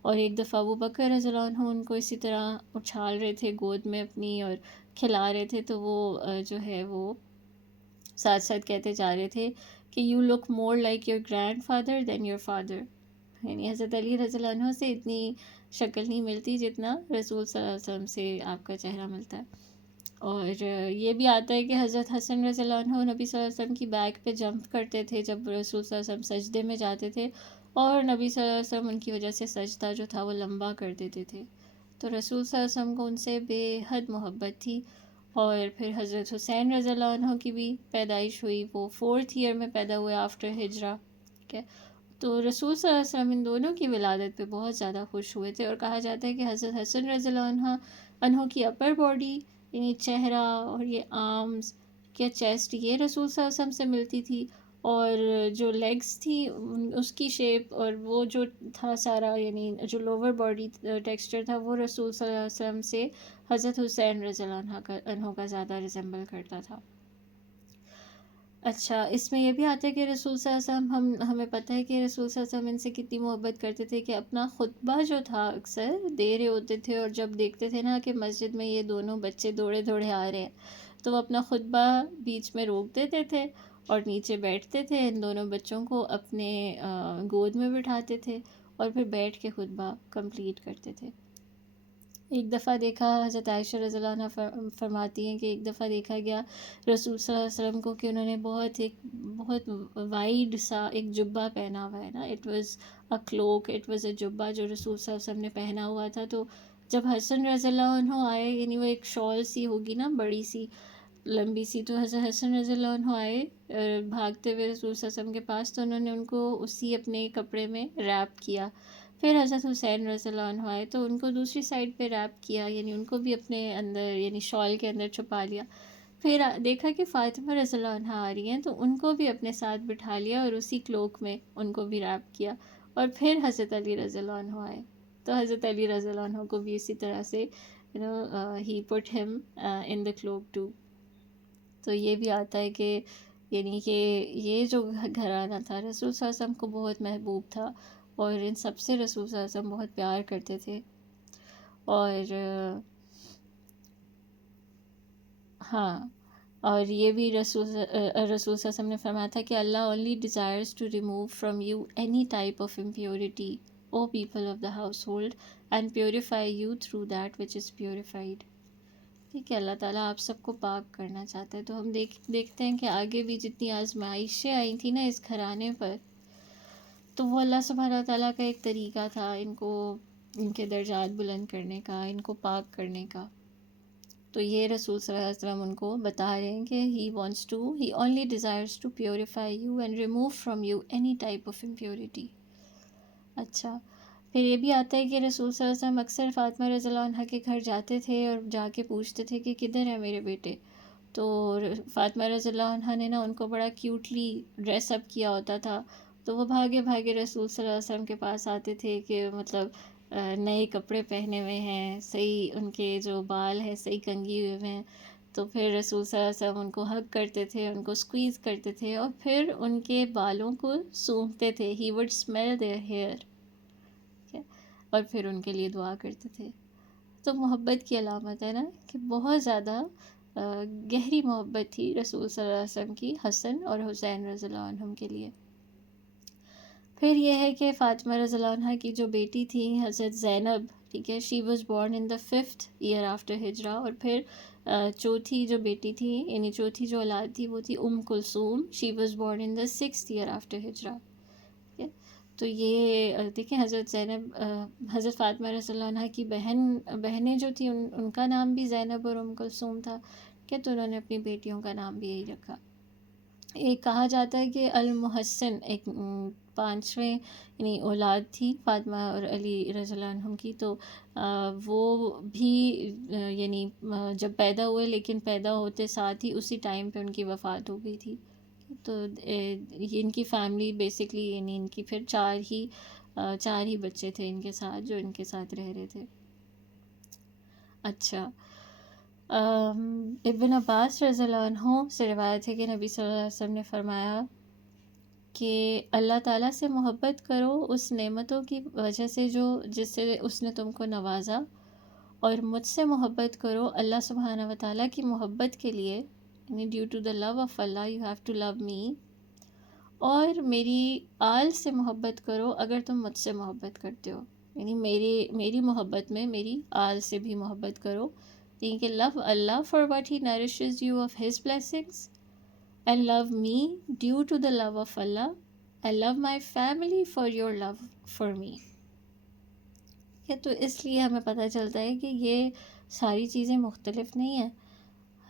اور ایک دفعہ ابو بکر رضی اللہ عنہ ان کو اسی طرح اچھال رہے تھے گود میں اپنی اور کھلا رہے تھے، تو وہ جو ہے وہ ساتھ ساتھ کہتے جا رہے تھے کہ you look more like your grandfather than your father, یعنی حضرت علی رضی اللہ عنہ سے اتنی شکل نہیں ملتی جتنا رسول صلی اللہ علیہ وسلم سے آپ کا چہرہ ملتا ہے۔ اور یہ بھی آتا ہے کہ حضرت حسن رضی اللہ عنہ نبی صلی اللہ علیہ وسلم کی بیک پہ جمپ کرتے تھے جب رسول صلی اللہ علیہ وسلم سجدے میں جاتے تھے، اور نبی صلی اللہ علیہ وسلم ان کی وجہ سے سجدہ جو تھا وہ لمبا کر دیتے تھے۔ تو رسول صلی اللہ علیہ وسلم کو ان سے بے حد محبت تھی۔ اور پھر حضرت حسین رضی اللہ عنہ کی بھی پیدائش ہوئی، وہ 4th ایئر میں پیدا ہوئے آفٹر ہجرہ، ٹھیک ہے۔ تو رسول صلی اللہ علیہ وسلم ان دونوں کی ولادت پہ بہت زیادہ خوش ہوئے تھے، اور کہا جاتا ہے کہ حضرت حسن رضی اللہ عنہ کی اپر باڈی، یعنی چہرہ اور یہ آرمز یا چیسٹ، یہ رسول صلی اللہ علیہ وسلم سے ملتی تھی، اور جو لیگز تھی اس کی شیپ اور وہ جو تھا سارا، یعنی جو لوور باڈی ٹیکسچر تھا، وہ رسول صلی اللہ علیہ وسلم سے حضرت حسین رضی اللہ عنہ کا زیادہ ریزمبل کرتا تھا۔ اچھا، اس میں یہ بھی آتا ہے کہ رسول صلی اللہ علیہ وسلم ہمیں پتہ ہے کہ رسول صلی اللہ علیہ وسلم ان سے کتنی محبت کرتے تھے کہ اپنا خطبہ جو تھا اکثر دے رہے ہوتے تھے، اور جب دیکھتے تھے نا کہ مسجد میں یہ دونوں بچے دوڑے دوڑے آ رہے ہیں، تو وہ اپنا خطبہ بیچ میں روک دیتے تھے اور نیچے بیٹھتے تھے، ان دونوں بچوں کو اپنے گود میں بٹھاتے تھے اور پھر بیٹھ کے خطبہ کمپلیٹ کرتے تھے۔ ایک دفعہ دیکھا، حضرت عائشہ رضی اللہ عنہ فرماتی ہیں کہ ایک دفعہ دیکھا گیا رسول صلی اللہ علیہ وسلم کو کہ انہوں نے بہت وائڈ سا ایک جبہ پہنا ہوا ہے نا، it was a cloak, it was a جبہ جو رسول صلی اللہ علیہ وسلم نے پہنا ہوا تھا۔ تو جب حسن رضی اللہ عنہ آئے، یعنی وہ ایک شال سی ہوگی نا بڑی سی لمبی سی، تو حضرت حسن رضی اللہ عنہ آئے بھاگتے ہوئے رسول صلی اللہ علیہ وسلم کے پاس، تو انہوں نے ان کو اسی اپنے کپڑے میں ریپ کیا۔ پھر حضرت حسین رضی اللہ عنہ آئے تو ان کو دوسری سائڈ پہ ریپ کیا، یعنی ان کو بھی اپنے اندر، یعنی شال کے اندر چھپا لیا۔ پھر دیکھا کہ فاطمہ رضی اللہ عنہ آ رہی ہیں تو ان کو بھی اپنے ساتھ بٹھا لیا اور اسی کلوک میں ان کو بھی ریپ کیا، اور پھر حضرت علی رضی اللہ عنہ آئے تو حضرت علی رضی اللہ عنہ کو بھی اسی طرح سے ہی پٹ ہم ان دا کلوک ٹو۔ تو یہ بھی آتا ہے کہ یعنی کہ یہ جو گھرانہ تھا رسول صلی اللہ علیہ وسلم کو بہت محبوب تھا، اور ان سب سے رسول صلی اللہ علیہ وسلم بہت پیار کرتے تھے۔ اور ہاں، اور یہ بھی رسول صلی اللہ علیہ وسلم نے فرمایا تھا کہ اللہ only desires to remove from you any type of impurity, O people of the household, and purify you through that which is purified۔ ٹھیک ہے، اللہ تعالیٰ آپ سب کو پاک کرنا چاہتا ہے۔ تو ہم دیکھتے ہیں کہ آگے بھی جتنی آزمائشیں آئی تھیں نا اس گھرانے پر، تو وہ اللہ سبحانہ تعالیٰ کا ایک طریقہ تھا ان کو، ان کے درجات بلند کرنے کا، ان کو پاک کرنے کا۔ تو یہ رسول صلی اللہ علیہ وسلم ان کو بتا رہے ہیں کہ he only desires to purify you and remove from you any type of impurity۔ اچھا، پھر یہ بھی آتا ہے کہ رسول صلی اللہ علیہ وسلم اکثر فاطمہ رضی اللہ عنہ کے گھر جاتے تھے اور جا کے پوچھتے تھے کہ کدھر ہیں میرے بیٹے، تو فاطمہ رضی اللہ عنہ نے نا ان کو بڑا کیوٹلی ڈریس اپ کیا ہوتا تھا، تو وہ بھاگے بھاگے رسول صلی اللہ علیہ وسلم کے پاس آتے تھے کہ مطلب نئے کپڑے پہنے ہوئے ہیں، صحیح ان کے جو بال ہیں صحیح کنگھی ہوئے ہیں، تو پھر رسول صلی اللہ علیہ وسلم ان کو ہگ کرتے تھے، ان کو اسکویز کرتے تھے، اور پھر ان کے بالوں کو سونگھتے تھے، he would smell their hair, اور پھر ان کے لیے دعا کرتے تھے۔ تو محبت کی علامت ہے نا کہ بہت زیادہ گہری محبت تھی رسول صلی اللہ علیہ وسلم کی حسن اور حسین رضی اللہ عنہم کے لیے۔ پھر یہ ہے کہ فاطمہ رضی اللہ عنہ کی جو بیٹی تھی حضرت زینب، ٹھیک ہے، she was born in the 5th year after ہجرہ، اور پھر چوتھی جو بیٹی تھی، یعنی چوتھی جو اولاد تھی وہ تھی Kulsoom, she was born in the 6th year after ہجرہ۔ تو یہ دیکھیں حضرت زینب، حضرت فاطمہ رضی اللہ عنہ کی بہنیں جو تھیں ان کا نام بھی زینب اور کلثوم تھا، کہ تو انہوں نے اپنی بیٹیوں کا نام بھی یہی رکھا۔ ایک کہا جاتا ہے کہ المحسن ایک پانچویں یعنی اولاد تھی فاطمہ اور علی رضی اللہ عنہم کی، تو وہ بھی یعنی جب پیدا ہوئے لیکن پیدا ہوتے ساتھ ہی اسی ٹائم پہ ان کی وفات ہو گئی تھی. تو یہ ان کی فیملی بیسکلی یعنی ان کی پھر چار ہی بچے تھے ان کے ساتھ جو ان کے ساتھ رہ رہے تھے. اچھا، ابن عباس رضی اللہ عنہ سے روایت ہے کہ نبی صلی اللہ علیہ وسلم نے فرمایا کہ اللہ تعالیٰ سے محبت کرو اس نعمتوں کی وجہ سے جس سے اس نے تم کو نوازا، اور مجھ سے محبت کرو اللہ سبحانہ و تعالیٰ کی محبت کے لیے، یعنی due to the love of Allah you have to love me, اور میری آل سے محبت کرو اگر تم مجھ سے محبت کرتے ہو، یعنی میری محبت میں میری آل سے بھی محبت کرو. یعنی کہ love Allah for what he nourishes you of his blessings, and love me due to the love of Allah, and love my family for your love for me. تو اس لیے ہمیں پتہ چلتا ہے کہ یہ ساری چیزیں مختلف نہیں ہیں.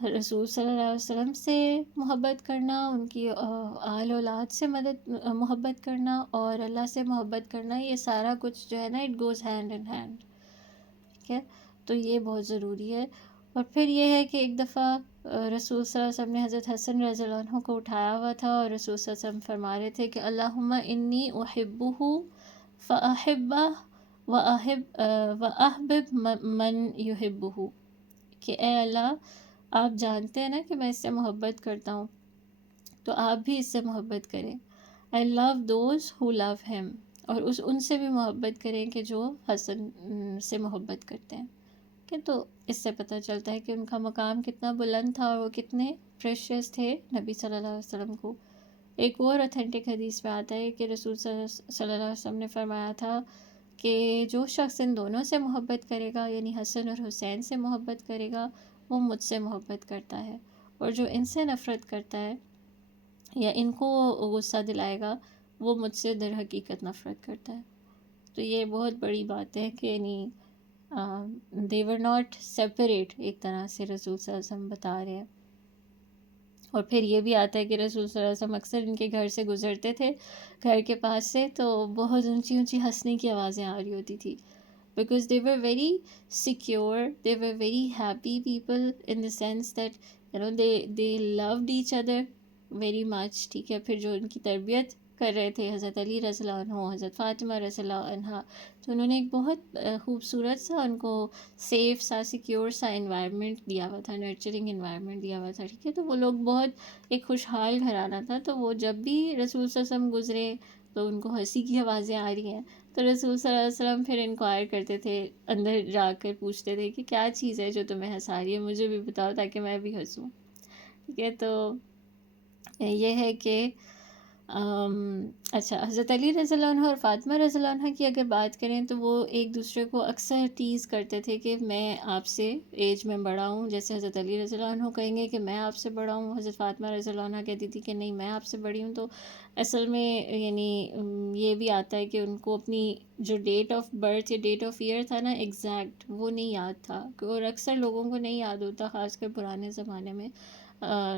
رسول صلی اللہ علیہ وسلم سے محبت کرنا، ان کی آل اولاد سے محبت کرنا، اور اللہ سے محبت کرنا، یہ سارا کچھ جو ہے نا it goes hand in hand. ٹھیک ہے، تو یہ بہت ضروری ہے. اور پھر یہ ہے کہ ایک دفعہ رسول صلی اللہ علیہ وسلم نے حضرت حسن رضی اللہ عنہ کو اٹھایا ہوا تھا، اور رسول صلی اللہ علیہ وسلم فرما رہے تھے کہ اللہم انی احبہ فاحبہ واحبب من یحبہ، کہ اے اللہ آپ جانتے ہیں نا کہ میں اس سے محبت کرتا ہوں، تو آپ بھی اس سے محبت کریں. I love those who love him، اور ان سے بھی محبت کریں کہ جو حسن سے محبت کرتے ہیں. کہ تو اس سے پتہ چلتا ہے کہ ان کا مقام کتنا بلند تھا اور وہ کتنے پریشیس تھے نبی صلی اللہ علیہ وسلم کو. ایک اور اتھینٹک حدیث میں آتا ہے کہ رسول صلی اللہ علیہ وسلم نے فرمایا تھا کہ جو شخص ان دونوں سے محبت کرے گا، یعنی حسن اور حسین سے محبت کرے گا، وہ مجھ سے محبت کرتا ہے، اور جو ان سے نفرت کرتا ہے یا ان کو غصہ دلائے گا، وہ مجھ سے در حقیقت نفرت کرتا ہے. تو یہ بہت بڑی بات ہے کہ یعنی they were not separate، ایک طرح سے رسول صلی اللہ علیہ وسلم بتا رہے ہیں. اور پھر یہ بھی آتا ہے کہ رسول صلی اللہ علیہ وسلم اکثر ان کے گھر سے گزرتے تھے، گھر کے پاس سے، تو بہت اونچی اونچی ہنسنے کی آوازیں آ رہی ہوتی تھی. Because they were very secure, they were very happy people in the sense that they loved each other very much. ٹھیک ہے، پھر جو ان کی تربیت کر رہے تھے حضرت علی رضی اللہ عنہ، حضرت فاطمہ رضی اللہ عنہ، تو انہوں نے ایک بہت خوبصورت سا ان کو سیف سا سیکیور سا انوائرمنٹ دیا ہوا تھا، نرچرنگ انوائرمنٹ دیا ہوا تھا. ٹھیک ہے، تو وہ لوگ بہت ایک خوشحال گھرانہ تھا. تو وہ جب بھی رسول صلی اللہ علیہ وسلم گزرے تو ان کو ہنسی کی آوازیں آ رہی ہیں، تو رسول صلی اللہ علیہ وسلم پھر انکوائر کرتے تھے، اندر جا کر پوچھتے تھے کہ کیا چیز ہے جو تمہیں ہنسا رہی ہے، مجھے بھی بتاؤ تاکہ میں بھی ہنسوں. ٹھیک ہے، تو یہ ہے کہ اچھا، حضرت علی رضی اللہ عنہ اور فاطمہ رضی اللہ عنہ کی اگر بات کریں تو وہ ایک دوسرے کو اکثر ٹیز کرتے تھے کہ میں آپ سے ایج میں بڑا ہوں. جیسے حضرت علی رضی اللہ عنہ کہیں گے کہ میں آپ سے بڑا ہوں، حضرت فاطمہ رضی اللہ عنہ کہتی تھی کہ نہیں میں آپ سے بڑی ہوں. تو اصل میں یعنی یہ بھی آتا ہے کہ ان کو اپنی جو ڈیٹ آف برتھ یا ڈیٹ آف ایئر تھا نا ایگزیکٹ، وہ نہیں یاد تھا، اور اکثر لوگوں کو نہیں یاد ہوتا، خاص کر پرانے زمانے میں.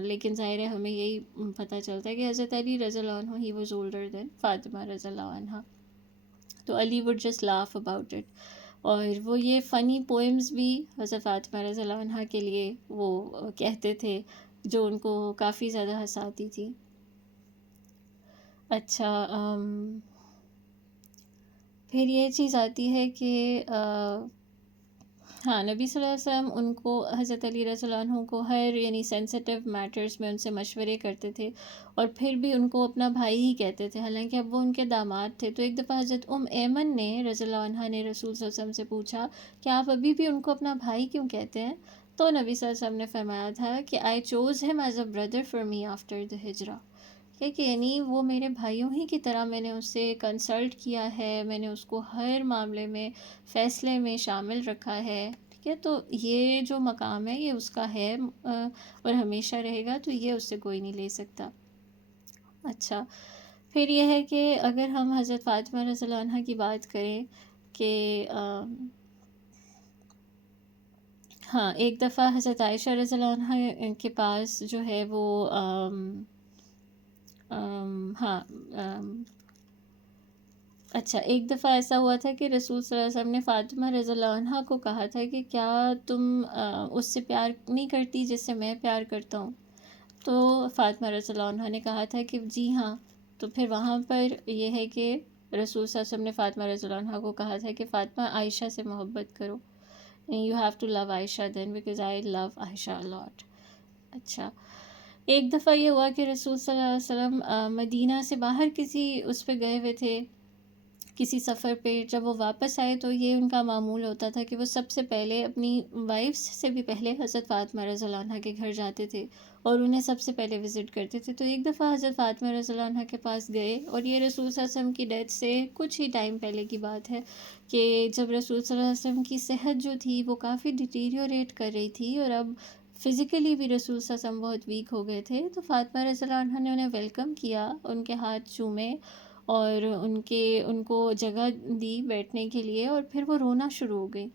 لیکن ظاہر ہے ہمیں یہی پتہ چلتا ہے کہ حضرت علی رضی اللہ عنہ he was older than Fatima رضی اللہ عنہ. تو Ali would just laugh about it. اور وہ یہ فنی پوئمز بھی حضرت فاطمہ رضی اللہ عنہ کے لیے وہ کہتے تھے جو ان کو کافی زیادہ ہنساتی تھی. اچھا، پھر یہ چیز آتی ہے کہ ہاں، نبی صلی اللہ علیہ وسلم ان کو حضرت علی رضی اللہ عنہ کو ہر یعنی سینسیٹیو میٹرز میں ان سے مشورے کرتے تھے، اور پھر بھی ان کو اپنا بھائی ہی کہتے تھے، حالانکہ اب وہ ان کے داماد تھے. تو ایک دفعہ حضرت ایمن نے رضی اللہ عنہ نے رسول صلی اللہ علیہ وسلم سے پوچھا کہ آپ ابھی بھی ان کو اپنا بھائی کیوں کہتے ہیں؟ تو نبی صلی اللہ علیہ وسلم نے فرمایا تھا کہ I chose him as a brother for me after the hijrah، کہ یعنی وہ میرے بھائیوں ہی کی طرح میں نے اس سے کنسلٹ کیا ہے، میں نے اس کو ہر معاملے میں فیصلے میں شامل رکھا ہے. ٹھیک ہے، تو یہ جو مقام ہے یہ اس کا ہے اور ہمیشہ رہے گا، تو یہ اس سے کوئی نہیں لے سکتا. اچھا، پھر یہ ہے کہ اگر ہم حضرت فاطمہ رضی اللہ عنہ کی بات کریں کہ ہاں، ایک دفعہ حضرت عائشہ رضی اللہ عنہ کے پاس جو ہے وہ ہاں، اچھا، ایک دفعہ ایسا ہوا تھا کہ رسول صلی اللہ علیہ وسلم نے فاطمہ رضی اللہ عنہا کو کہا تھا کہ کیا تم اس سے پیار نہیں کرتی جس سے میں پیار کرتا ہوں؟ تو فاطمہ رضی اللہ عنہا نے کہا تھا کہ جی ہاں. تو پھر وہاں پر یہ ہے کہ رسول صلی اللہ علیہ وسلم نے فاطمہ رضی اللہ عنہا کو کہا تھا کہ فاطمہ عائشہ سے محبت کرو. You have to love Aisha then because I love Aisha a lot. اچھا، ایک دفعہ یہ ہوا کہ رسول صلی اللہ علیہ وسلم مدینہ سے باہر کسی اس پہ گئے ہوئے تھے، کسی سفر پہ. جب وہ واپس آئے تو یہ ان کا معمول ہوتا تھا کہ وہ سب سے پہلے اپنی وائفس سے بھی پہلے حضرت فاطمہ رضی اللہ عنہا کے گھر جاتے تھے اور انہیں سب سے پہلے وزٹ کرتے تھے. تو ایک دفعہ حضرت فاطمہ رضی اللہ عنہا کے پاس گئے، اور یہ رسول صلی اللہ علیہ وسلم کی ڈیتھ سے کچھ ہی ٹائم پہلے کی بات ہے کہ جب رسول صلی اللہ علیہ وسلم کی صحت جو تھی وہ کافی ڈیٹیریوریٹ کر رہی تھی، اور اب فزیکلی بھی رسول صلی اللہ علیہ وسلم بہت ویک ہو گئے تھے. تو فاطمہ رضی اللہ عنہا نے انہیں ویلکم کیا، ان کے ہاتھ چومے اور ان کو جگہ دی بیٹھنے کے لیے، اور پھر وہ رونا شروع ہو گئی.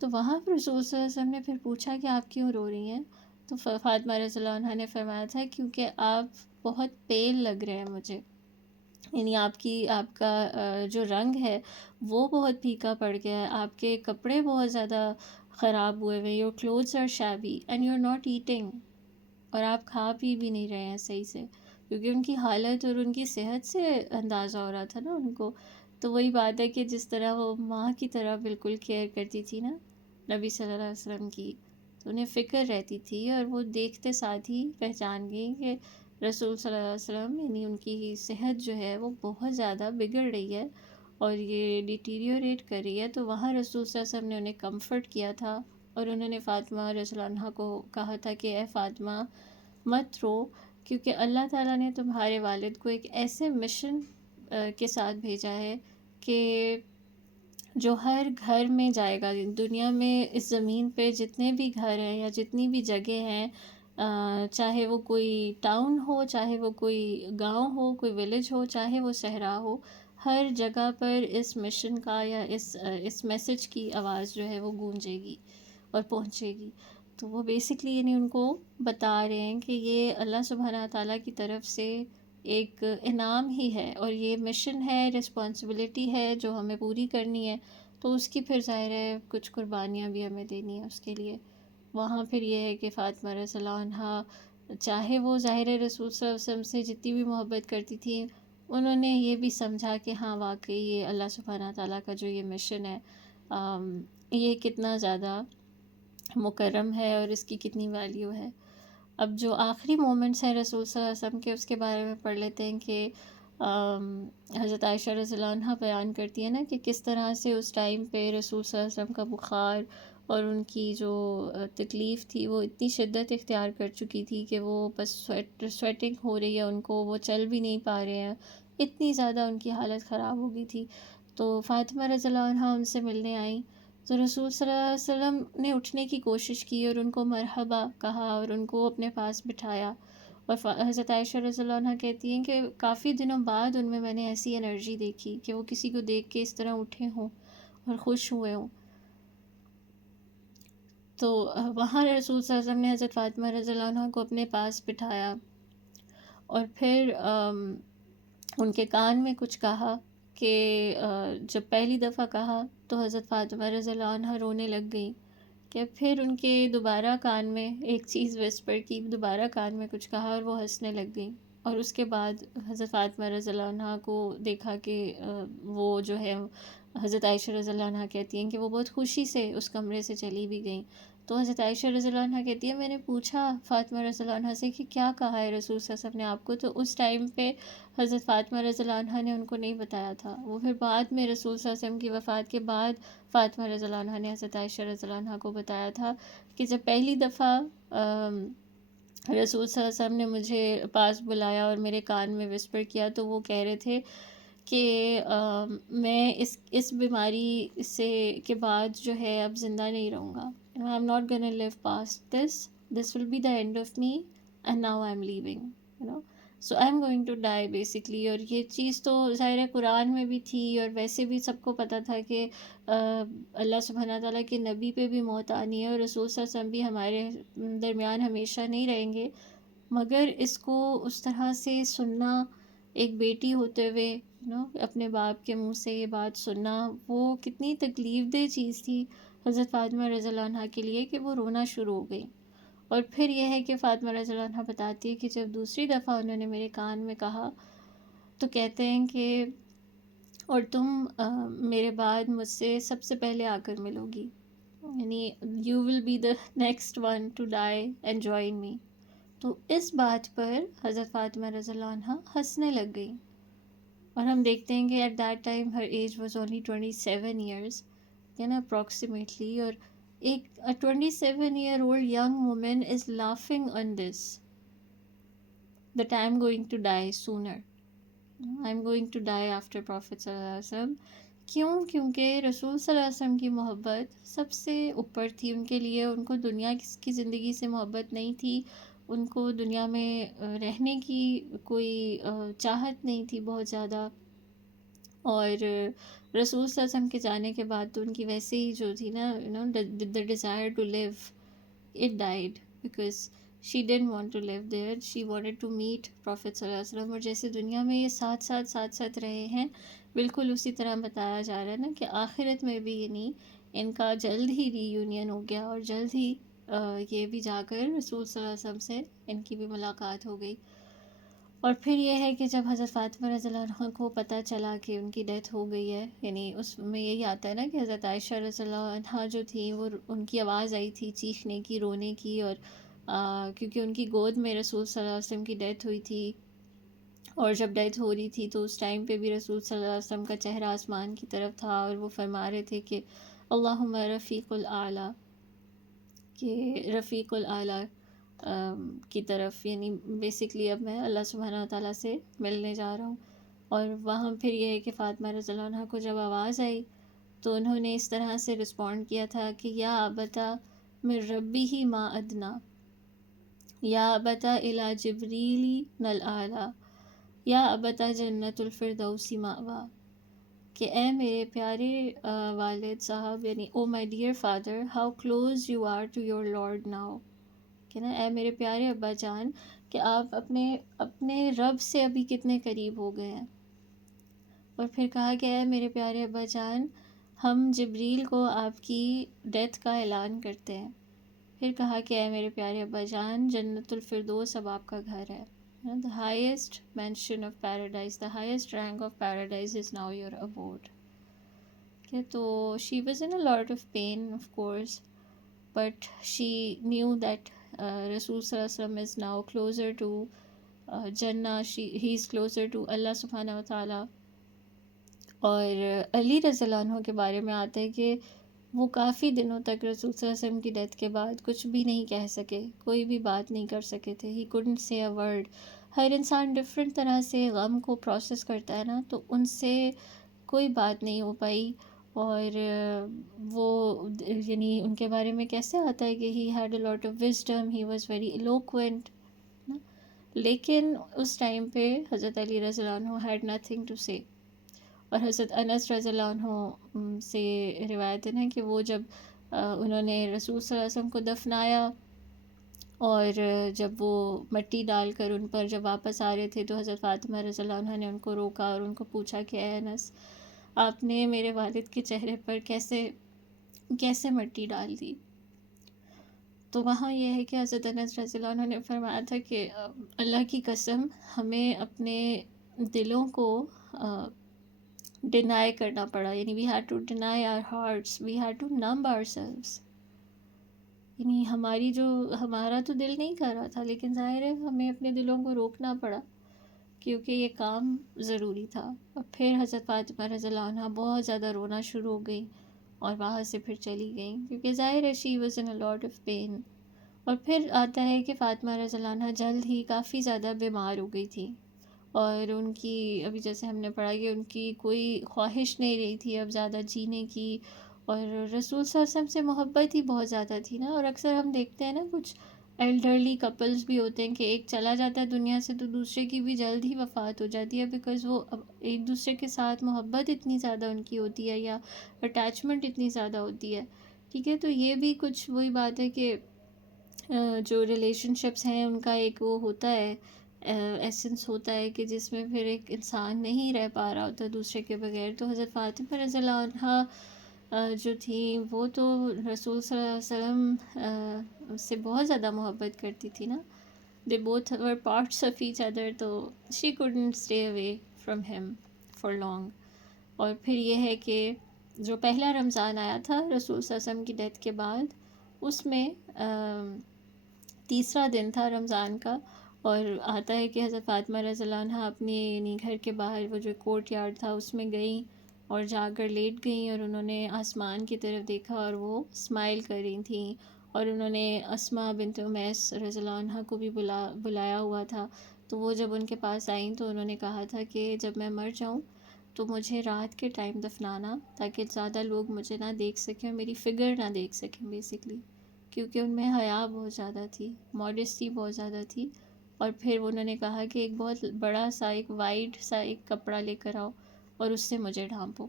تو وہاں پر رسول صلی اللہ علیہ وسلم نے پھر پوچھا کہ آپ کیوں رو رہی ہیں؟ تو فاطمہ رضی اللہ عنہا نے فرمایا تھا کیونکہ آپ بہت پیل لگ رہے ہیں مجھے، یعنی آپ کا جو رنگ ہے وہ بہت پھیکا پڑ گیا ہے، آپ کے کپڑے بہت زیادہ خراب ہوئے ہوئے، your clothes are shabby and you are not eating, اور آپ کھا پی بھی نہیں رہے ہیں صحیح سے. کیونکہ ان کی حالت اور ان کی صحت سے اندازہ ہو رہا تھا نا ان کو. تو وہی بات ہے کہ جس طرح وہ ماں کی طرح بالکل کیئر کرتی تھی نا نبی صلی اللہ علیہ وسلم کی، تو انہیں فکر رہتی تھی، اور وہ دیکھتے ساتھ ہی پہچان گئی کہ رسول صلی اللہ علیہ وسلم یعنی ان کی صحت جو ہے وہ بہت زیادہ بگڑ رہی ہے اور یہ ڈیٹیریوریٹ کر رہی ہے. تو وہاں رسول صلی اللہ علیہ وسلم نے انہیں کمفرٹ کیا تھا، اور انہوں نے فاطمہ رضی اللہ عنہا کو کہا تھا کہ اے فاطمہ مت رو، کیونکہ اللہ تعالیٰ نے تمہارے والد کو ایک ایسے مشن کے ساتھ بھیجا ہے کہ جو ہر گھر میں جائے گا. دنیا میں اس زمین پہ جتنے بھی گھر ہیں یا جتنی بھی جگہ ہیں، چاہے وہ کوئی ٹاؤن ہو، چاہے وہ کوئی گاؤں ہو، کوئی ولیج ہو، چاہے وہ صحرا ہو، ہر جگہ پر اس مشن کا یا اس میسج کی آواز جو ہے وہ گونجے گی اور پہنچے گی. تو وہ بیسکلی یعنی ان کو بتا رہے ہیں کہ یہ اللہ سبحانہ تعالیٰ کی طرف سے ایک انعام ہی ہے، اور یہ مشن ہے، رسپانسبلٹی ہے جو ہمیں پوری کرنی ہے. تو اس کی پھر ظاہر ہے کچھ قربانیاں بھی ہمیں دینی ہیں اس کے لیے. وہاں پھر یہ ہے کہ فاطمہ رضی اللہ عنہا چاہے وہ ظاہر رسول صلی اللہ علیہ وسلم سے جتنی بھی محبت کرتی تھیں، انہوں نے یہ بھی سمجھا کہ ہاں واقعی یہ اللہ سبحانہ تعالیٰ کا جو یہ مشن ہے یہ کتنا زیادہ مکرم ہے اور اس کی کتنی ویلیو ہے. اب جو آخری مومنٹس ہیں رسول صلی اللہ علیہ وسلم کے، اس کے بارے میں پڑھ لیتے ہیں کہ حضرت عائشہ رضی اللہ عنہا بیان کرتی ہے نا کہ کس طرح سے اس ٹائم پہ رسول صلی اللہ علیہ وسلم کا بخار اور ان کی جو تکلیف تھی وہ اتنی شدت اختیار کر چکی تھی کہ وہ بس سویٹنگ ہو رہی ہے ان کو، وہ چل بھی نہیں پا رہے ہیں، اتنی زیادہ ان کی حالت خراب ہو گئی تھی. تو فاطمہ رضی اللہ عنہا ان سے ملنے آئیں، تو رسول صلی اللہ علیہ وسلم نے اٹھنے کی کوشش کی اور ان کو مرحبا کہا اور ان کو اپنے پاس بٹھایا. اور حضرت عائشہ رضی اللہ عنہا کہتی ہیں کہ کافی دنوں بعد ان میں نے ایسی انرجی دیکھی کہ وہ کسی کو دیکھ کے اس طرح اٹھے ہوں اور خوش ہوئے ہوں. تو وہاں رسول صلی اللہ علیہ وسلم نے حضرت فاطمہ رضی اللہ عنہا کو اپنے پاس بٹھایا اور پھر ان کے کان میں کچھ کہا کہ جب پہلی دفعہ کہا تو حضرت فاطمہ رضی اللہ عنہا رونے لگ گئیں، کہ پھر ان کے دوبارہ کان میں ایک چیز وسپر کی، دوبارہ کان میں کچھ کہا اور وہ ہنسنے لگ گئیں. اور اس کے بعد حضرت فاطمہ رضی اللہ عنہا کو دیکھا کہ وہ جو ہے حضرت عائشہ رضی اللہ عنہا کہتی ہیں کہ وہ بہت خوشی سے اس کمرے سے چلی بھی گئیں. تو حضرت عائشہ رضی اللہ عنہا کہتی ہے میں نے پوچھا فاطمہ رضی اللہ عنہا سے کہ کیا کہا ہے رسول صلی اللہ علیہ وسلم نے آپ کو؟ تو اس ٹائم پہ حضرت فاطمہ رضی اللہ عنہا نے ان کو نہیں بتایا تھا. وہ پھر بعد میں رسول صلی اللہ علیہ وسلم کی وفات کے بعد فاطمہ رضی اللہ عنہا نے حضرت عائشہ رضی اللہ عنہا کو بتایا تھا کہ جب پہلی دفعہ رسول صلی اللہ علیہ وسلم نے مجھے پاس بلایا اور میرے کان میں وسپر کیا تو وہ کہہ رہے تھے کہ میں اس بیماری سے کے بعد جو ہے اب زندہ نہیں رہوں گا. I'm not gonna live past this. This will be the end of me and now I'm leaving. So I'm going to die basically. اور یہ چیز تو ظاہر قرآن میں بھی تھی اور ویسے بھی سب کو پتہ تھا کہ اللہ سبحانہ تعالیٰ کے نبی پہ بھی موت آنی ہے اور رسول صلی اللہ علیہ وسلم بھی ہمارے درمیان ہمیشہ نہیں رہیں گے. مگر اس کو اس طرح سے سننا، ایک بیٹی ہوتے ہوئے اپنے باپ کے منہ سے یہ بات سننا، وہ کتنی تکلیف دہ چیز تھی حضرت فاطمہ رضی اللہ عنہا کے لیے کہ وہ رونا شروع ہو گئی۔ اور پھر یہ ہے کہ فاطمہ رضی اللہ عنہا بتاتی ہے کہ جب دوسری دفعہ انہوں نے میرے کان میں کہا تو کہتے ہیں کہ اور تم میرے بعد مجھ سے سب سے پہلے آ کر ملو گی، یعنی you will be the next one to die and join me. تو اس بات پر حضرت فاطمہ رضی اللہ عنہا ہنسنے لگ گئی، اور ہم دیکھتے ہیں کہ at that time her age was only 27 years, approximately, اور ایک 27-year-old young woman is laughing on this that I'm going to die sooner. I'm going to die after Prophet صلی اللہ علیہ وسلم۔ کیوں؟ کیونکہ رسول صلی اللہ علیہ وسلم کی محبت سب سے اوپر تھی ان کے لیے، ان کو دنیا کی زندگی سے محبت نہیں تھی، ان کو دنیا میں رہنے کی کوئی چاہت نہیں تھی بہت زیادہ، اور رسول صلی اللہ علیہ وسلم کے جانے کے بعد تو ان کی ویسے ہی جو تھی نا the desire to live, it died because she didn't want to live there, she wanted to meet Prophet صلی اللہ علیہ وسلم۔ اور جیسے دنیا میں یہ ساتھ رہے ہیں، بالکل اسی طرح بتایا جا رہا ہے نا کہ آخرت میں بھی یعنی ان کا جلد ہی ری یونین ہو گیا، اور جلد ہی یہ بھی جا کر رسول صلی اللہ علیہ وسلم سے ان کی بھی ملاقات ہو گئی۔ اور پھر یہ ہے کہ جب حضرت فاطمہ رضی اللہ عنہ کو پتہ چلا کہ ان کی ڈیتھ ہو گئی ہے، یعنی اس میں یہی آتا ہے نا کہ حضرت عائشہ رضی اللہ عنہا جو تھیں وہ ان کی آواز آئی تھی چیخنے کی، رونے کی، اور کیونکہ ان کی گود میں رسول صلی اللہ علیہ وسلم کی ڈیتھ ہوئی تھی، اور جب ڈیتھ ہو رہی تھی تو اس ٹائم پہ بھی رسول صلی اللہ علیہ وسلم کا چہرہ آسمان کی طرف تھا، اور وہ فرما رہے تھے کہ اللہم رفیق الاعلیٰ، کہ رفیق الاعلیٰ کی طرف، یعنی بیسکلی اب میں اللہ سبحانہ وتعالیٰ سے ملنے جا رہا ہوں۔ اور وہاں پھر یہ ہے کہ فاطمہ رضی اللہ عنہ کو جب آواز آئی تو انہوں نے اس طرح سے رسپونڈ کیا تھا کہ یا ابتا من ربی ما ادنا، یا ابتا الی جبریلی نل اعلیٰ، یا ابتا جنت الفردوس مأوا، کہ اے میرے پیارے والد صاحب، یعنی O my dear father, how close you are to your lord now, کہ نا اے میرے پیارے ابا جان کہ آپ اپنے رب سے ابھی کتنے قریب ہو گئے ہیں۔ اور پھر کہا کہ اے میرے پیارے ابا جان، ہم جبریل کو آپ کی ڈیتھ کا اعلان کرتے ہیں۔ پھر کہا کہ اے میرے پیارے ابا جان، جنت الفردوس اب آپ کا گھر ہے، the highest mention of paradise, the highest rank of paradise is now your abode۔ کہ تو she was in a lot of pain of course, but she knew that Rasul صلی اللہ علیہ وسلم is now closer to Jannah, he is closer to اللہ سبحانہ وتعالی۔ اور علی رضی اللہ عنہ کے بارے میں آتا ہے کہ وہ کافی دنوں تک رسول صلی اللہ علیہ وسلم کی ڈیتھ کے بعد کچھ بھی نہیں کہہ سکے، کوئی بھی بات نہیں کر سکے تھے، ہی couldn't say a word۔ ہر انسان ڈفرینٹ طرح سے غم کو پروسیس کرتا ہے نا، تو ان سے کوئی بات نہیں ہو پائی۔ اور وہ یعنی ان کے بارے میں کیسے آتا ہے کہ he had a lot of wisdom, he was very eloquent، لیکن اس ٹائم پہ حضرت علی رضی اللہ عنہ had nothing to say۔ اور حضرت انس رضی اللہ عنہ سے روایت ہے نا کہ وہ جب انہوں نے رسول صلی اللہ علیہ وسلم کو دفنایا، اور جب وہ مٹی ڈال کر ان پر جب واپس آ رہے تھے تو حضرت فاطمہ رضی اللہ عنہ نے ان کو روکا اور ان کو پوچھا کہ اے انس، آپ نے میرے والد کے چہرے پر کیسے مٹی ڈال دی؟ تو وہاں یہ ہے کہ حضرت انس رضی اللہ عنہ نے فرمایا تھا کہ اللہ کی قسم، ہمیں اپنے دلوں کو ڈینائی کرنا پڑا، یعنی we had to deny our hearts, we had to numb ourselves۔ یعنی ہمارا تو دل نہیں کر رہا تھا، لیکن ظاہر ہے ہمیں اپنے دلوں کو روکنا پڑا کیونکہ یہ کام ضروری تھا۔ اور پھر حضرت فاطمہ رضی اللہ عنہ بہت زیادہ رونا شروع ہو گئی، اور وہاں سے پھر چلی گئیں کیونکہ ظاہر ہے she was in a lot of pain۔ اور پھر آتا ہے کہ فاطمہ رضی اللہ عنہ جلد ہی کافی زیادہ بیمار ہو گئی تھی، اور ان کی ابھی جیسے ہم نے پڑھا کہ ان کی کوئی خواہش نہیں رہی تھی اب زیادہ جینے کی، اور رسول صلی اللہ علیہ وسلم سے محبت ہی بہت زیادہ تھی نا۔ اور اکثر ہم دیکھتے ہیں نا کچھ ایلڈرلی کپلز بھی ہوتے ہیں کہ ایک چلا جاتا ہے دنیا سے تو دوسرے کی بھی جلد ہی وفات ہو جاتی ہے، بیکاز وہ اب ایک دوسرے کے ساتھ محبت اتنی زیادہ ان کی ہوتی ہے یا اٹیچمنٹ اتنی زیادہ ہوتی ہے، ٹھیک ہے۔ تو یہ بھی کچھ وہی بات ہے کہ جو ریلیشن شپس ہیں ان کا ایک وہ ہوتا ہے، ایسنس ہوتا ہے کہ جس میں پھر ایک انسان نہیں رہ پا رہا ہوتا دوسرے کے بغیر. تو حضرت فاطمہ رضی اللہ عنہا جو تھیں وہ تو رسول صلی اللہ علیہ وسلم سے بہت زیادہ محبت کرتی تھی نا. they both were parts of each other, تو she couldn't stay away from him for long. اور پھر یہ ہے کہ جو پہلا رمضان آیا تھا رسول صلی اللہ علیہ وسلم کی ڈیتھ کے بعد، اس میں تیسرا دن تھا رمضان کا، اور آتا ہے کہ حضرت فاطمہ رضی اللہ عنہ اپنے یعنی گھر کے باہر وہ جو کورٹ یارڈ تھا اس میں گئیں اور جا کر لیٹ گئیں، اور انہوں نے آسمان کی طرف دیکھا اور وہ اسمائل کر رہی تھیں. اور انہوں نے اسماء بنت امیس رضی اللہ عنہ کو بھی بلایا ہوا تھا. تو وہ جب ان کے پاس آئیں تو انہوں نے کہا تھا کہ جب میں مر جاؤں تو مجھے رات کے ٹائم دفنانا، تاکہ زیادہ لوگ مجھے نہ دیکھ سکیں، میری فگر نہ دیکھ سکیں بیسکلی، کیونکہ ان میں حیا بہت زیادہ تھی، ماڈسٹی بہت زیادہ تھی. اور پھر انہوں نے کہا کہ ایک بہت بڑا سا ایک وائڈ سا ایک کپڑا لے کر آؤ اور اس سے مجھے ڈھانپو.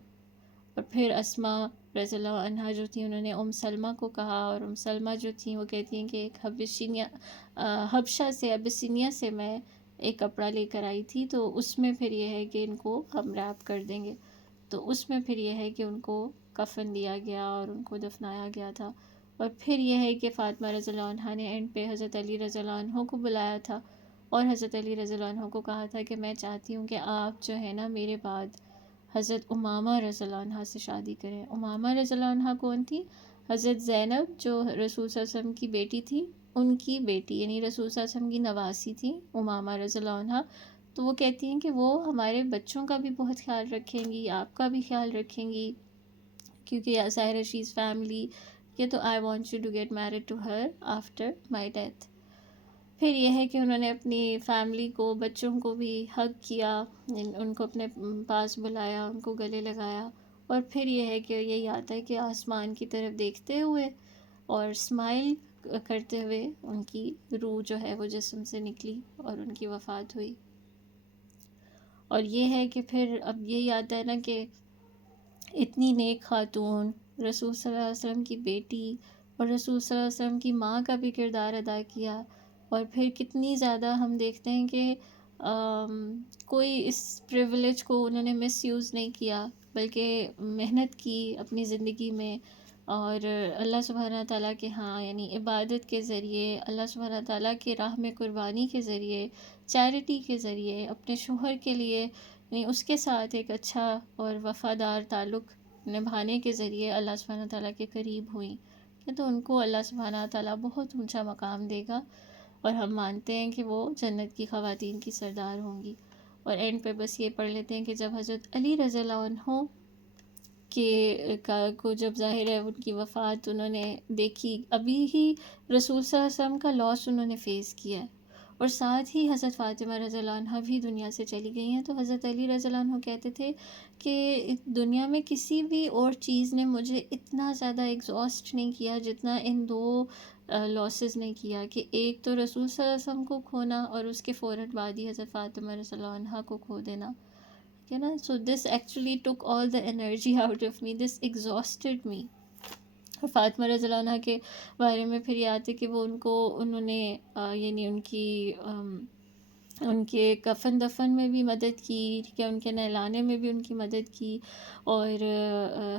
اور پھر اسماء رضی اللہ عنہا جو تھیں انہوں نے ام سلمہ کو کہا، اور ام سلمہ جو تھیں وہ کہتی ہیں کہ ایک حبشہ سے ابسینیا سے میں ایک کپڑا لے کر آئی تھی، تو اس میں پھر یہ ہے کہ ان کو ہم ریپ کر دیں گے. تو اس میں پھر یہ ہے کہ ان کو کفن دیا گیا اور ان کو دفنایا گیا تھا. اور پھر یہ ہے کہ فاطمہ رضی اللہ عنہا نے اینڈ پہ حضرت علی رضی اللہ عنہ کو بلایا تھا، اور حضرت علی رضی اللہ عنہ کو کہا تھا کہ میں چاہتی ہوں کہ آپ جو ہے نا میرے بعد حضرت امامہ رضی اللہ عنہ سے شادی کریں. امامہ رضی اللہ عنہ کون تھی؟ حضرت زینب جو رسول صلی اللہ علیہ وسلم کی بیٹی تھی، ان کی بیٹی، یعنی رسول صلی اللہ علیہ وسلم کی نواسی تھی امامہ رضی اللہ عنہ. تو وہ کہتی ہیں کہ وہ ہمارے بچوں کا بھی بہت خیال رکھیں گی، آپ کا بھی خیال رکھیں گی، کیونکہ ظاہر شی از فیملی، یہ تو I want you to get married to her after my death. پھر یہ ہے کہ انہوں نے اپنی فیملی کو، بچوں کو بھی ہگ کیا، ان کو اپنے پاس بلایا، ان کو گلے لگایا. اور پھر یہ ہے کہ یہی آتا ہے کہ آسمان کی طرف دیکھتے ہوئے اور اسمائل کرتے ہوئے ان کی روح جو ہے وہ جسم سے نکلی اور ان کی وفات ہوئی. اور یہ ہے کہ پھر اب یہی آتا ہے نا کہ اتنی نیک خاتون، رسول صلی اللہ علیہ وسلم کی بیٹی اور رسول صلی اللہ علیہ وسلم کی ماں کا بھی کردار ادا کیا. اور پھر کتنی زیادہ ہم دیکھتے ہیں کہ کوئی اس پریویلیج کو انہوں نے مس یوز نہیں کیا، بلکہ محنت کی اپنی زندگی میں، اور اللہ سبحانہ تعالیٰ کے ہاں یعنی عبادت کے ذریعے، اللہ سبحانہ تعالیٰ کے راہ میں قربانی کے ذریعے، چیریٹی کے ذریعے، اپنے شوہر کے لیے یعنی اس کے ساتھ ایک اچھا اور وفادار تعلق نبھانے کے ذریعے اللہ سبحانہ تعالیٰ کے قریب ہوئیں، کہ تو ان کو اللہ سبحانہ تعالیٰ بہت اونچا مقام دے گا، اور ہم مانتے ہیں کہ وہ جنت کی خواتین کی سردار ہوں گی. اور اینڈ پہ بس یہ پڑھ لیتے ہیں کہ جب حضرت علی رضی اللہ عنہ کو جب ظاہر ہے ان کی وفات انہوں نے دیکھی، ابھی ہی رسول صلی اللہ علیہ وسلم کا لاس انہوں نے فیس کیا ہے، اور ساتھ ہی حضرت فاطمہ رضی اللہ عنہ بھی دنیا سے چلی گئی ہیں. تو حضرت علی رضی اللہ عنہ کہتے تھے کہ دنیا میں کسی بھی اور چیز نے مجھے اتنا زیادہ ایگزاسٹ نہیں کیا جتنا ان دو لاسز نے کیا، کہ ایک تو رسول صلی اللہ علیہ وسلم کو کھونا اور اس کے فوراً بعد ہی حضرت فاطمہ رضی اللہ عنہ کو کھو دینا، ہے نا. So this actually took all the energy out of me, this exhausted me. اور فاطمہ رضی اللہ عنہ کے بارے میں پھر یہ آتے کہ وہ انہوں نے یعنی ان کے کفن دفن میں بھی مدد کی، ٹھیک ہے، ان کے نہلانے میں بھی ان کی مدد کی، اور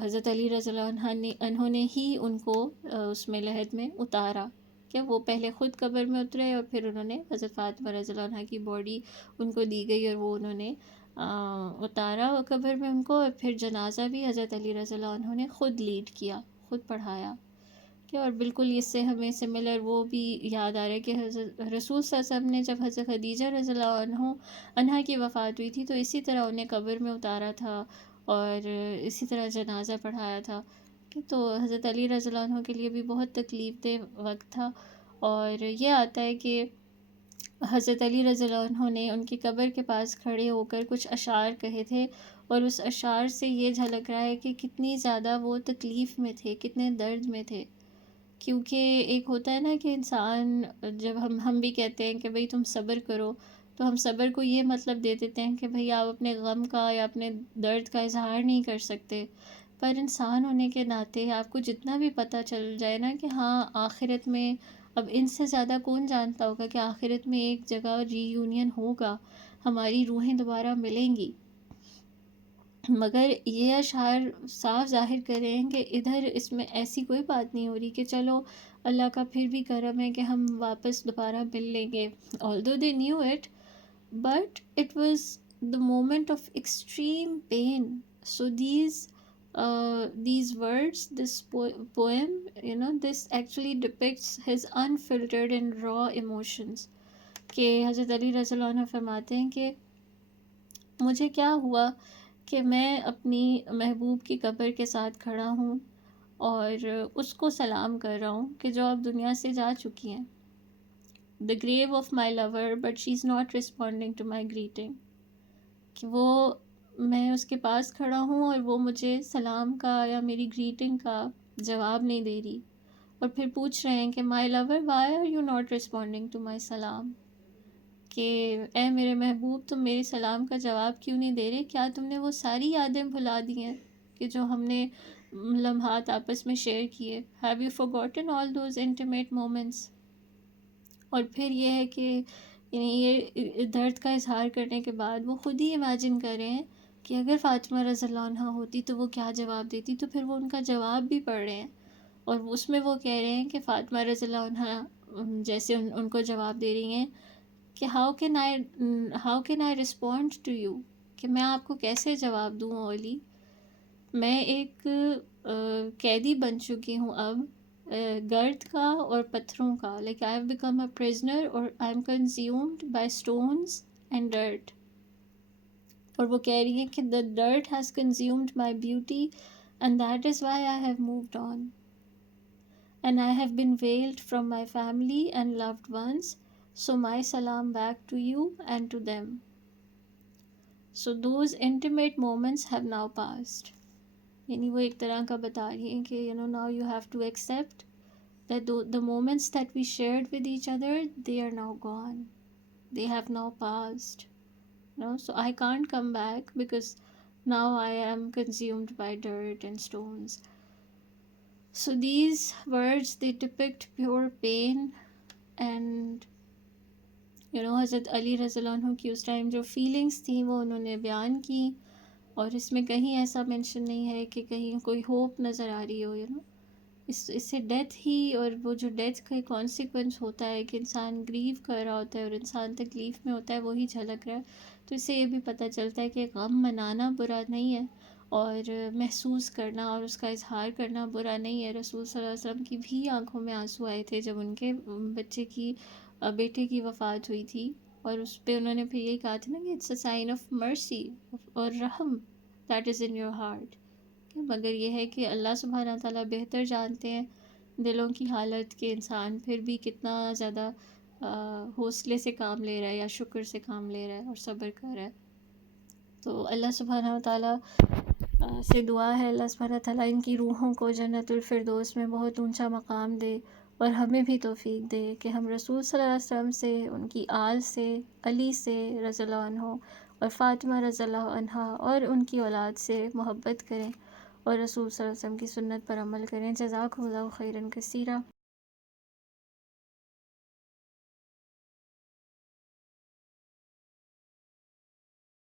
حضرت علی رضی اللہ عنہ نے ہی ان کو اس میں لحد میں اتارا، کہ وہ پہلے خود قبر میں اترے اور پھر انہوں نے حضرت فاطمہ رضی اللہ عنہ کی باڈی ان کو دی گئی اور وہ انہوں نے اتارا قبر میں ان کو، اور پھر جنازہ بھی حضرت علی رضی اللہ عنہ نے خود لیڈ کیا، خود پڑھایا. اور بالکل اس سے ہمیں سملر وہ بھی یاد آ رہا ہے کہ حضرت رسول صلی اللہ علیہ وسلم نے جب حضرت خدیجہ رضی اللہ عنہا کی وفات ہوئی تھی تو اسی طرح انہیں قبر میں اتارا تھا اور اسی طرح جنازہ پڑھایا تھا. تو حضرت علی رضی اللہ عنہ کے لیے بھی بہت تکلیف دہ وقت تھا. اور یہ آتا ہے کہ حضرت علی رضی اللہ عنہ نے ان کی قبر کے پاس کھڑے ہو کر کچھ اشعار کہے تھے، اور اس اشعار سے یہ جھلک رہا ہے کہ کتنی زیادہ وہ تکلیف میں تھے، کتنے درد میں تھے. کیونکہ ایک ہوتا ہے نا کہ انسان جب ہم بھی کہتے ہیں کہ بھئی تم صبر کرو، تو ہم صبر کو یہ مطلب دے دیتے ہیں کہ بھئی آپ اپنے غم کا یا اپنے درد کا اظہار نہیں کر سکتے. پر انسان ہونے کے ناطے آپ کو جتنا بھی پتہ چل جائے نا کہ ہاں آخرت میں اب ان سے زیادہ کون جانتا ہوگا کہ آخرت میں ایک جگہ ری یونین ہوگا، ہماری روحیں دوبارہ ملیں گی. مگر یہ اشعار صاف ظاہر کر رہے ہیں کہ ادھر اس میں ایسی کوئی بات نہیں ہو رہی کہ چلو اللہ کا پھر بھی کرم ہے کہ ہم واپس دوبارہ مل لیں گے. although they knew it, but it was the moment of extreme pain. So these words, this poem, this actually depicts his unfiltered and raw emotions. کہ حضرت علی رضی اللہ عنہ فرماتے ہیں کہ مجھے کیا ہوا کہ میں اپنی محبوب کی قبر کے ساتھ کھڑا ہوں اور اس کو سلام کر رہا ہوں کہ جو اب دنیا سے جا چکی ہیں. The grave of my lover, but she's not responding to my greeting. کہ وہ میں اس کے پاس کھڑا ہوں اور وہ مجھے سلام کا یا میری گریٹنگ کا جواب نہیں دے رہی. اور پھر پوچھ رہے ہیں کہ my lover, why are you not responding to my سلام؟ کہ اے میرے محبوب تم میرے سلام کا جواب کیوں نہیں دے رہے؟ کیا تم نے وہ ساری یادیں بھلا دی ہیں کہ جو ہم نے لمحات آپس میں شیئر کیے؟ Have you forgotten all those intimate moments؟ اور پھر یہ ہے کہ یہ درد کا اظہار کرنے کے بعد وہ خود ہی امیجن کر رہے ہیں کہ اگر فاطمہ رضی اللہ عنہ ہوتی تو وہ کیا جواب دیتی. تو پھر وہ ان کا جواب بھی پڑھ رہے ہیں اور اس میں وہ کہہ رہے ہیں کہ فاطمہ رضی اللہ عنہ جیسے ان کو جواب دے رہی ہیں کہ how can I respond to you, کہ میں آپ کو کیسے جواب دوں علی، میں ایک قیدی بن چکی ہوں اب گرد کا اور پتھروں کا. Like I have become a prisoner اور I am consumed by stones and dirt. اور وہ کہہ رہی ہیں کہ the dirt has consumed my beauty and that is why I have moved on and I have been veiled from my family and loved ones, so my salam back to you and to them. So those intimate moments have now passed. یعنی وہ ایک طرح کا بتا رہی ہیں کہ now you have to accept that the moments that we shared with each other, they are now gone, they have now passed. So I can't come back because now I am consumed by dirt and stones. So these words, they depict pure pain and حضرت علی رضی اللہ عنہ کی اس time جو feelings تھیں وہ انہوں نے بیان کی. اور اس میں کہیں ایسا مینشن نہیں ہے کہ کہیں کوئی ہوپ نظر آ رہی ہو. اس سے ڈیتھ ہی، اور وہ جو ڈیتھ کا کانسیکوینس ہوتا ہے کہ انسان گریو کر رہا ہوتا ہے اور انسان تکلیف میں ہوتا ہے، وہی جھلک رہا ہے. تو اس سے یہ بھی پتہ چلتا ہے کہ غم منانا برا نہیں ہے اور محسوس کرنا اور اس کا اظہار کرنا برا نہیں ہے. رسول صلی اللہ علیہ وسلم کی بھی آنکھوں میں آنسو آئے تھے جب ان کے بیٹے کی وفات ہوئی تھی، اور اس پہ انہوں نے پھر یہی کہا تھا نا کہ اٹس اے سائن آف مرسی اور رحم that is in your heart. مگر یہ ہے کہ اللہ سبحانہ تعالیٰ بہتر جانتے ہیں دلوں کی حالت، کہ انسان پھر بھی کتنا زیادہ حوصلے سے کام لے رہا ہے یا شکر سے کام لے رہا ہے اور صبر کر رہا ہے. تو اللہ سبحانہ تعالیٰ سے دعا ہے اللہ سبحانہ تعالیٰ ان کی روحوں کو جنت الفردوس میں بہت اونچا مقام دے، اور ہمیں بھی توفیق دے کہ ہم رسول صلی اللہ علیہ وسلم سے، ان کی آل سے، علی سے رضی اللہ عنہ اور فاطمہ رضی اللہ عنہا اور ان کی اولاد سے محبت کریں اور رسول صلی اللہ علیہ وسلم کی سنت پر عمل کریں. جزاکم اللہ خیرا کثیرا.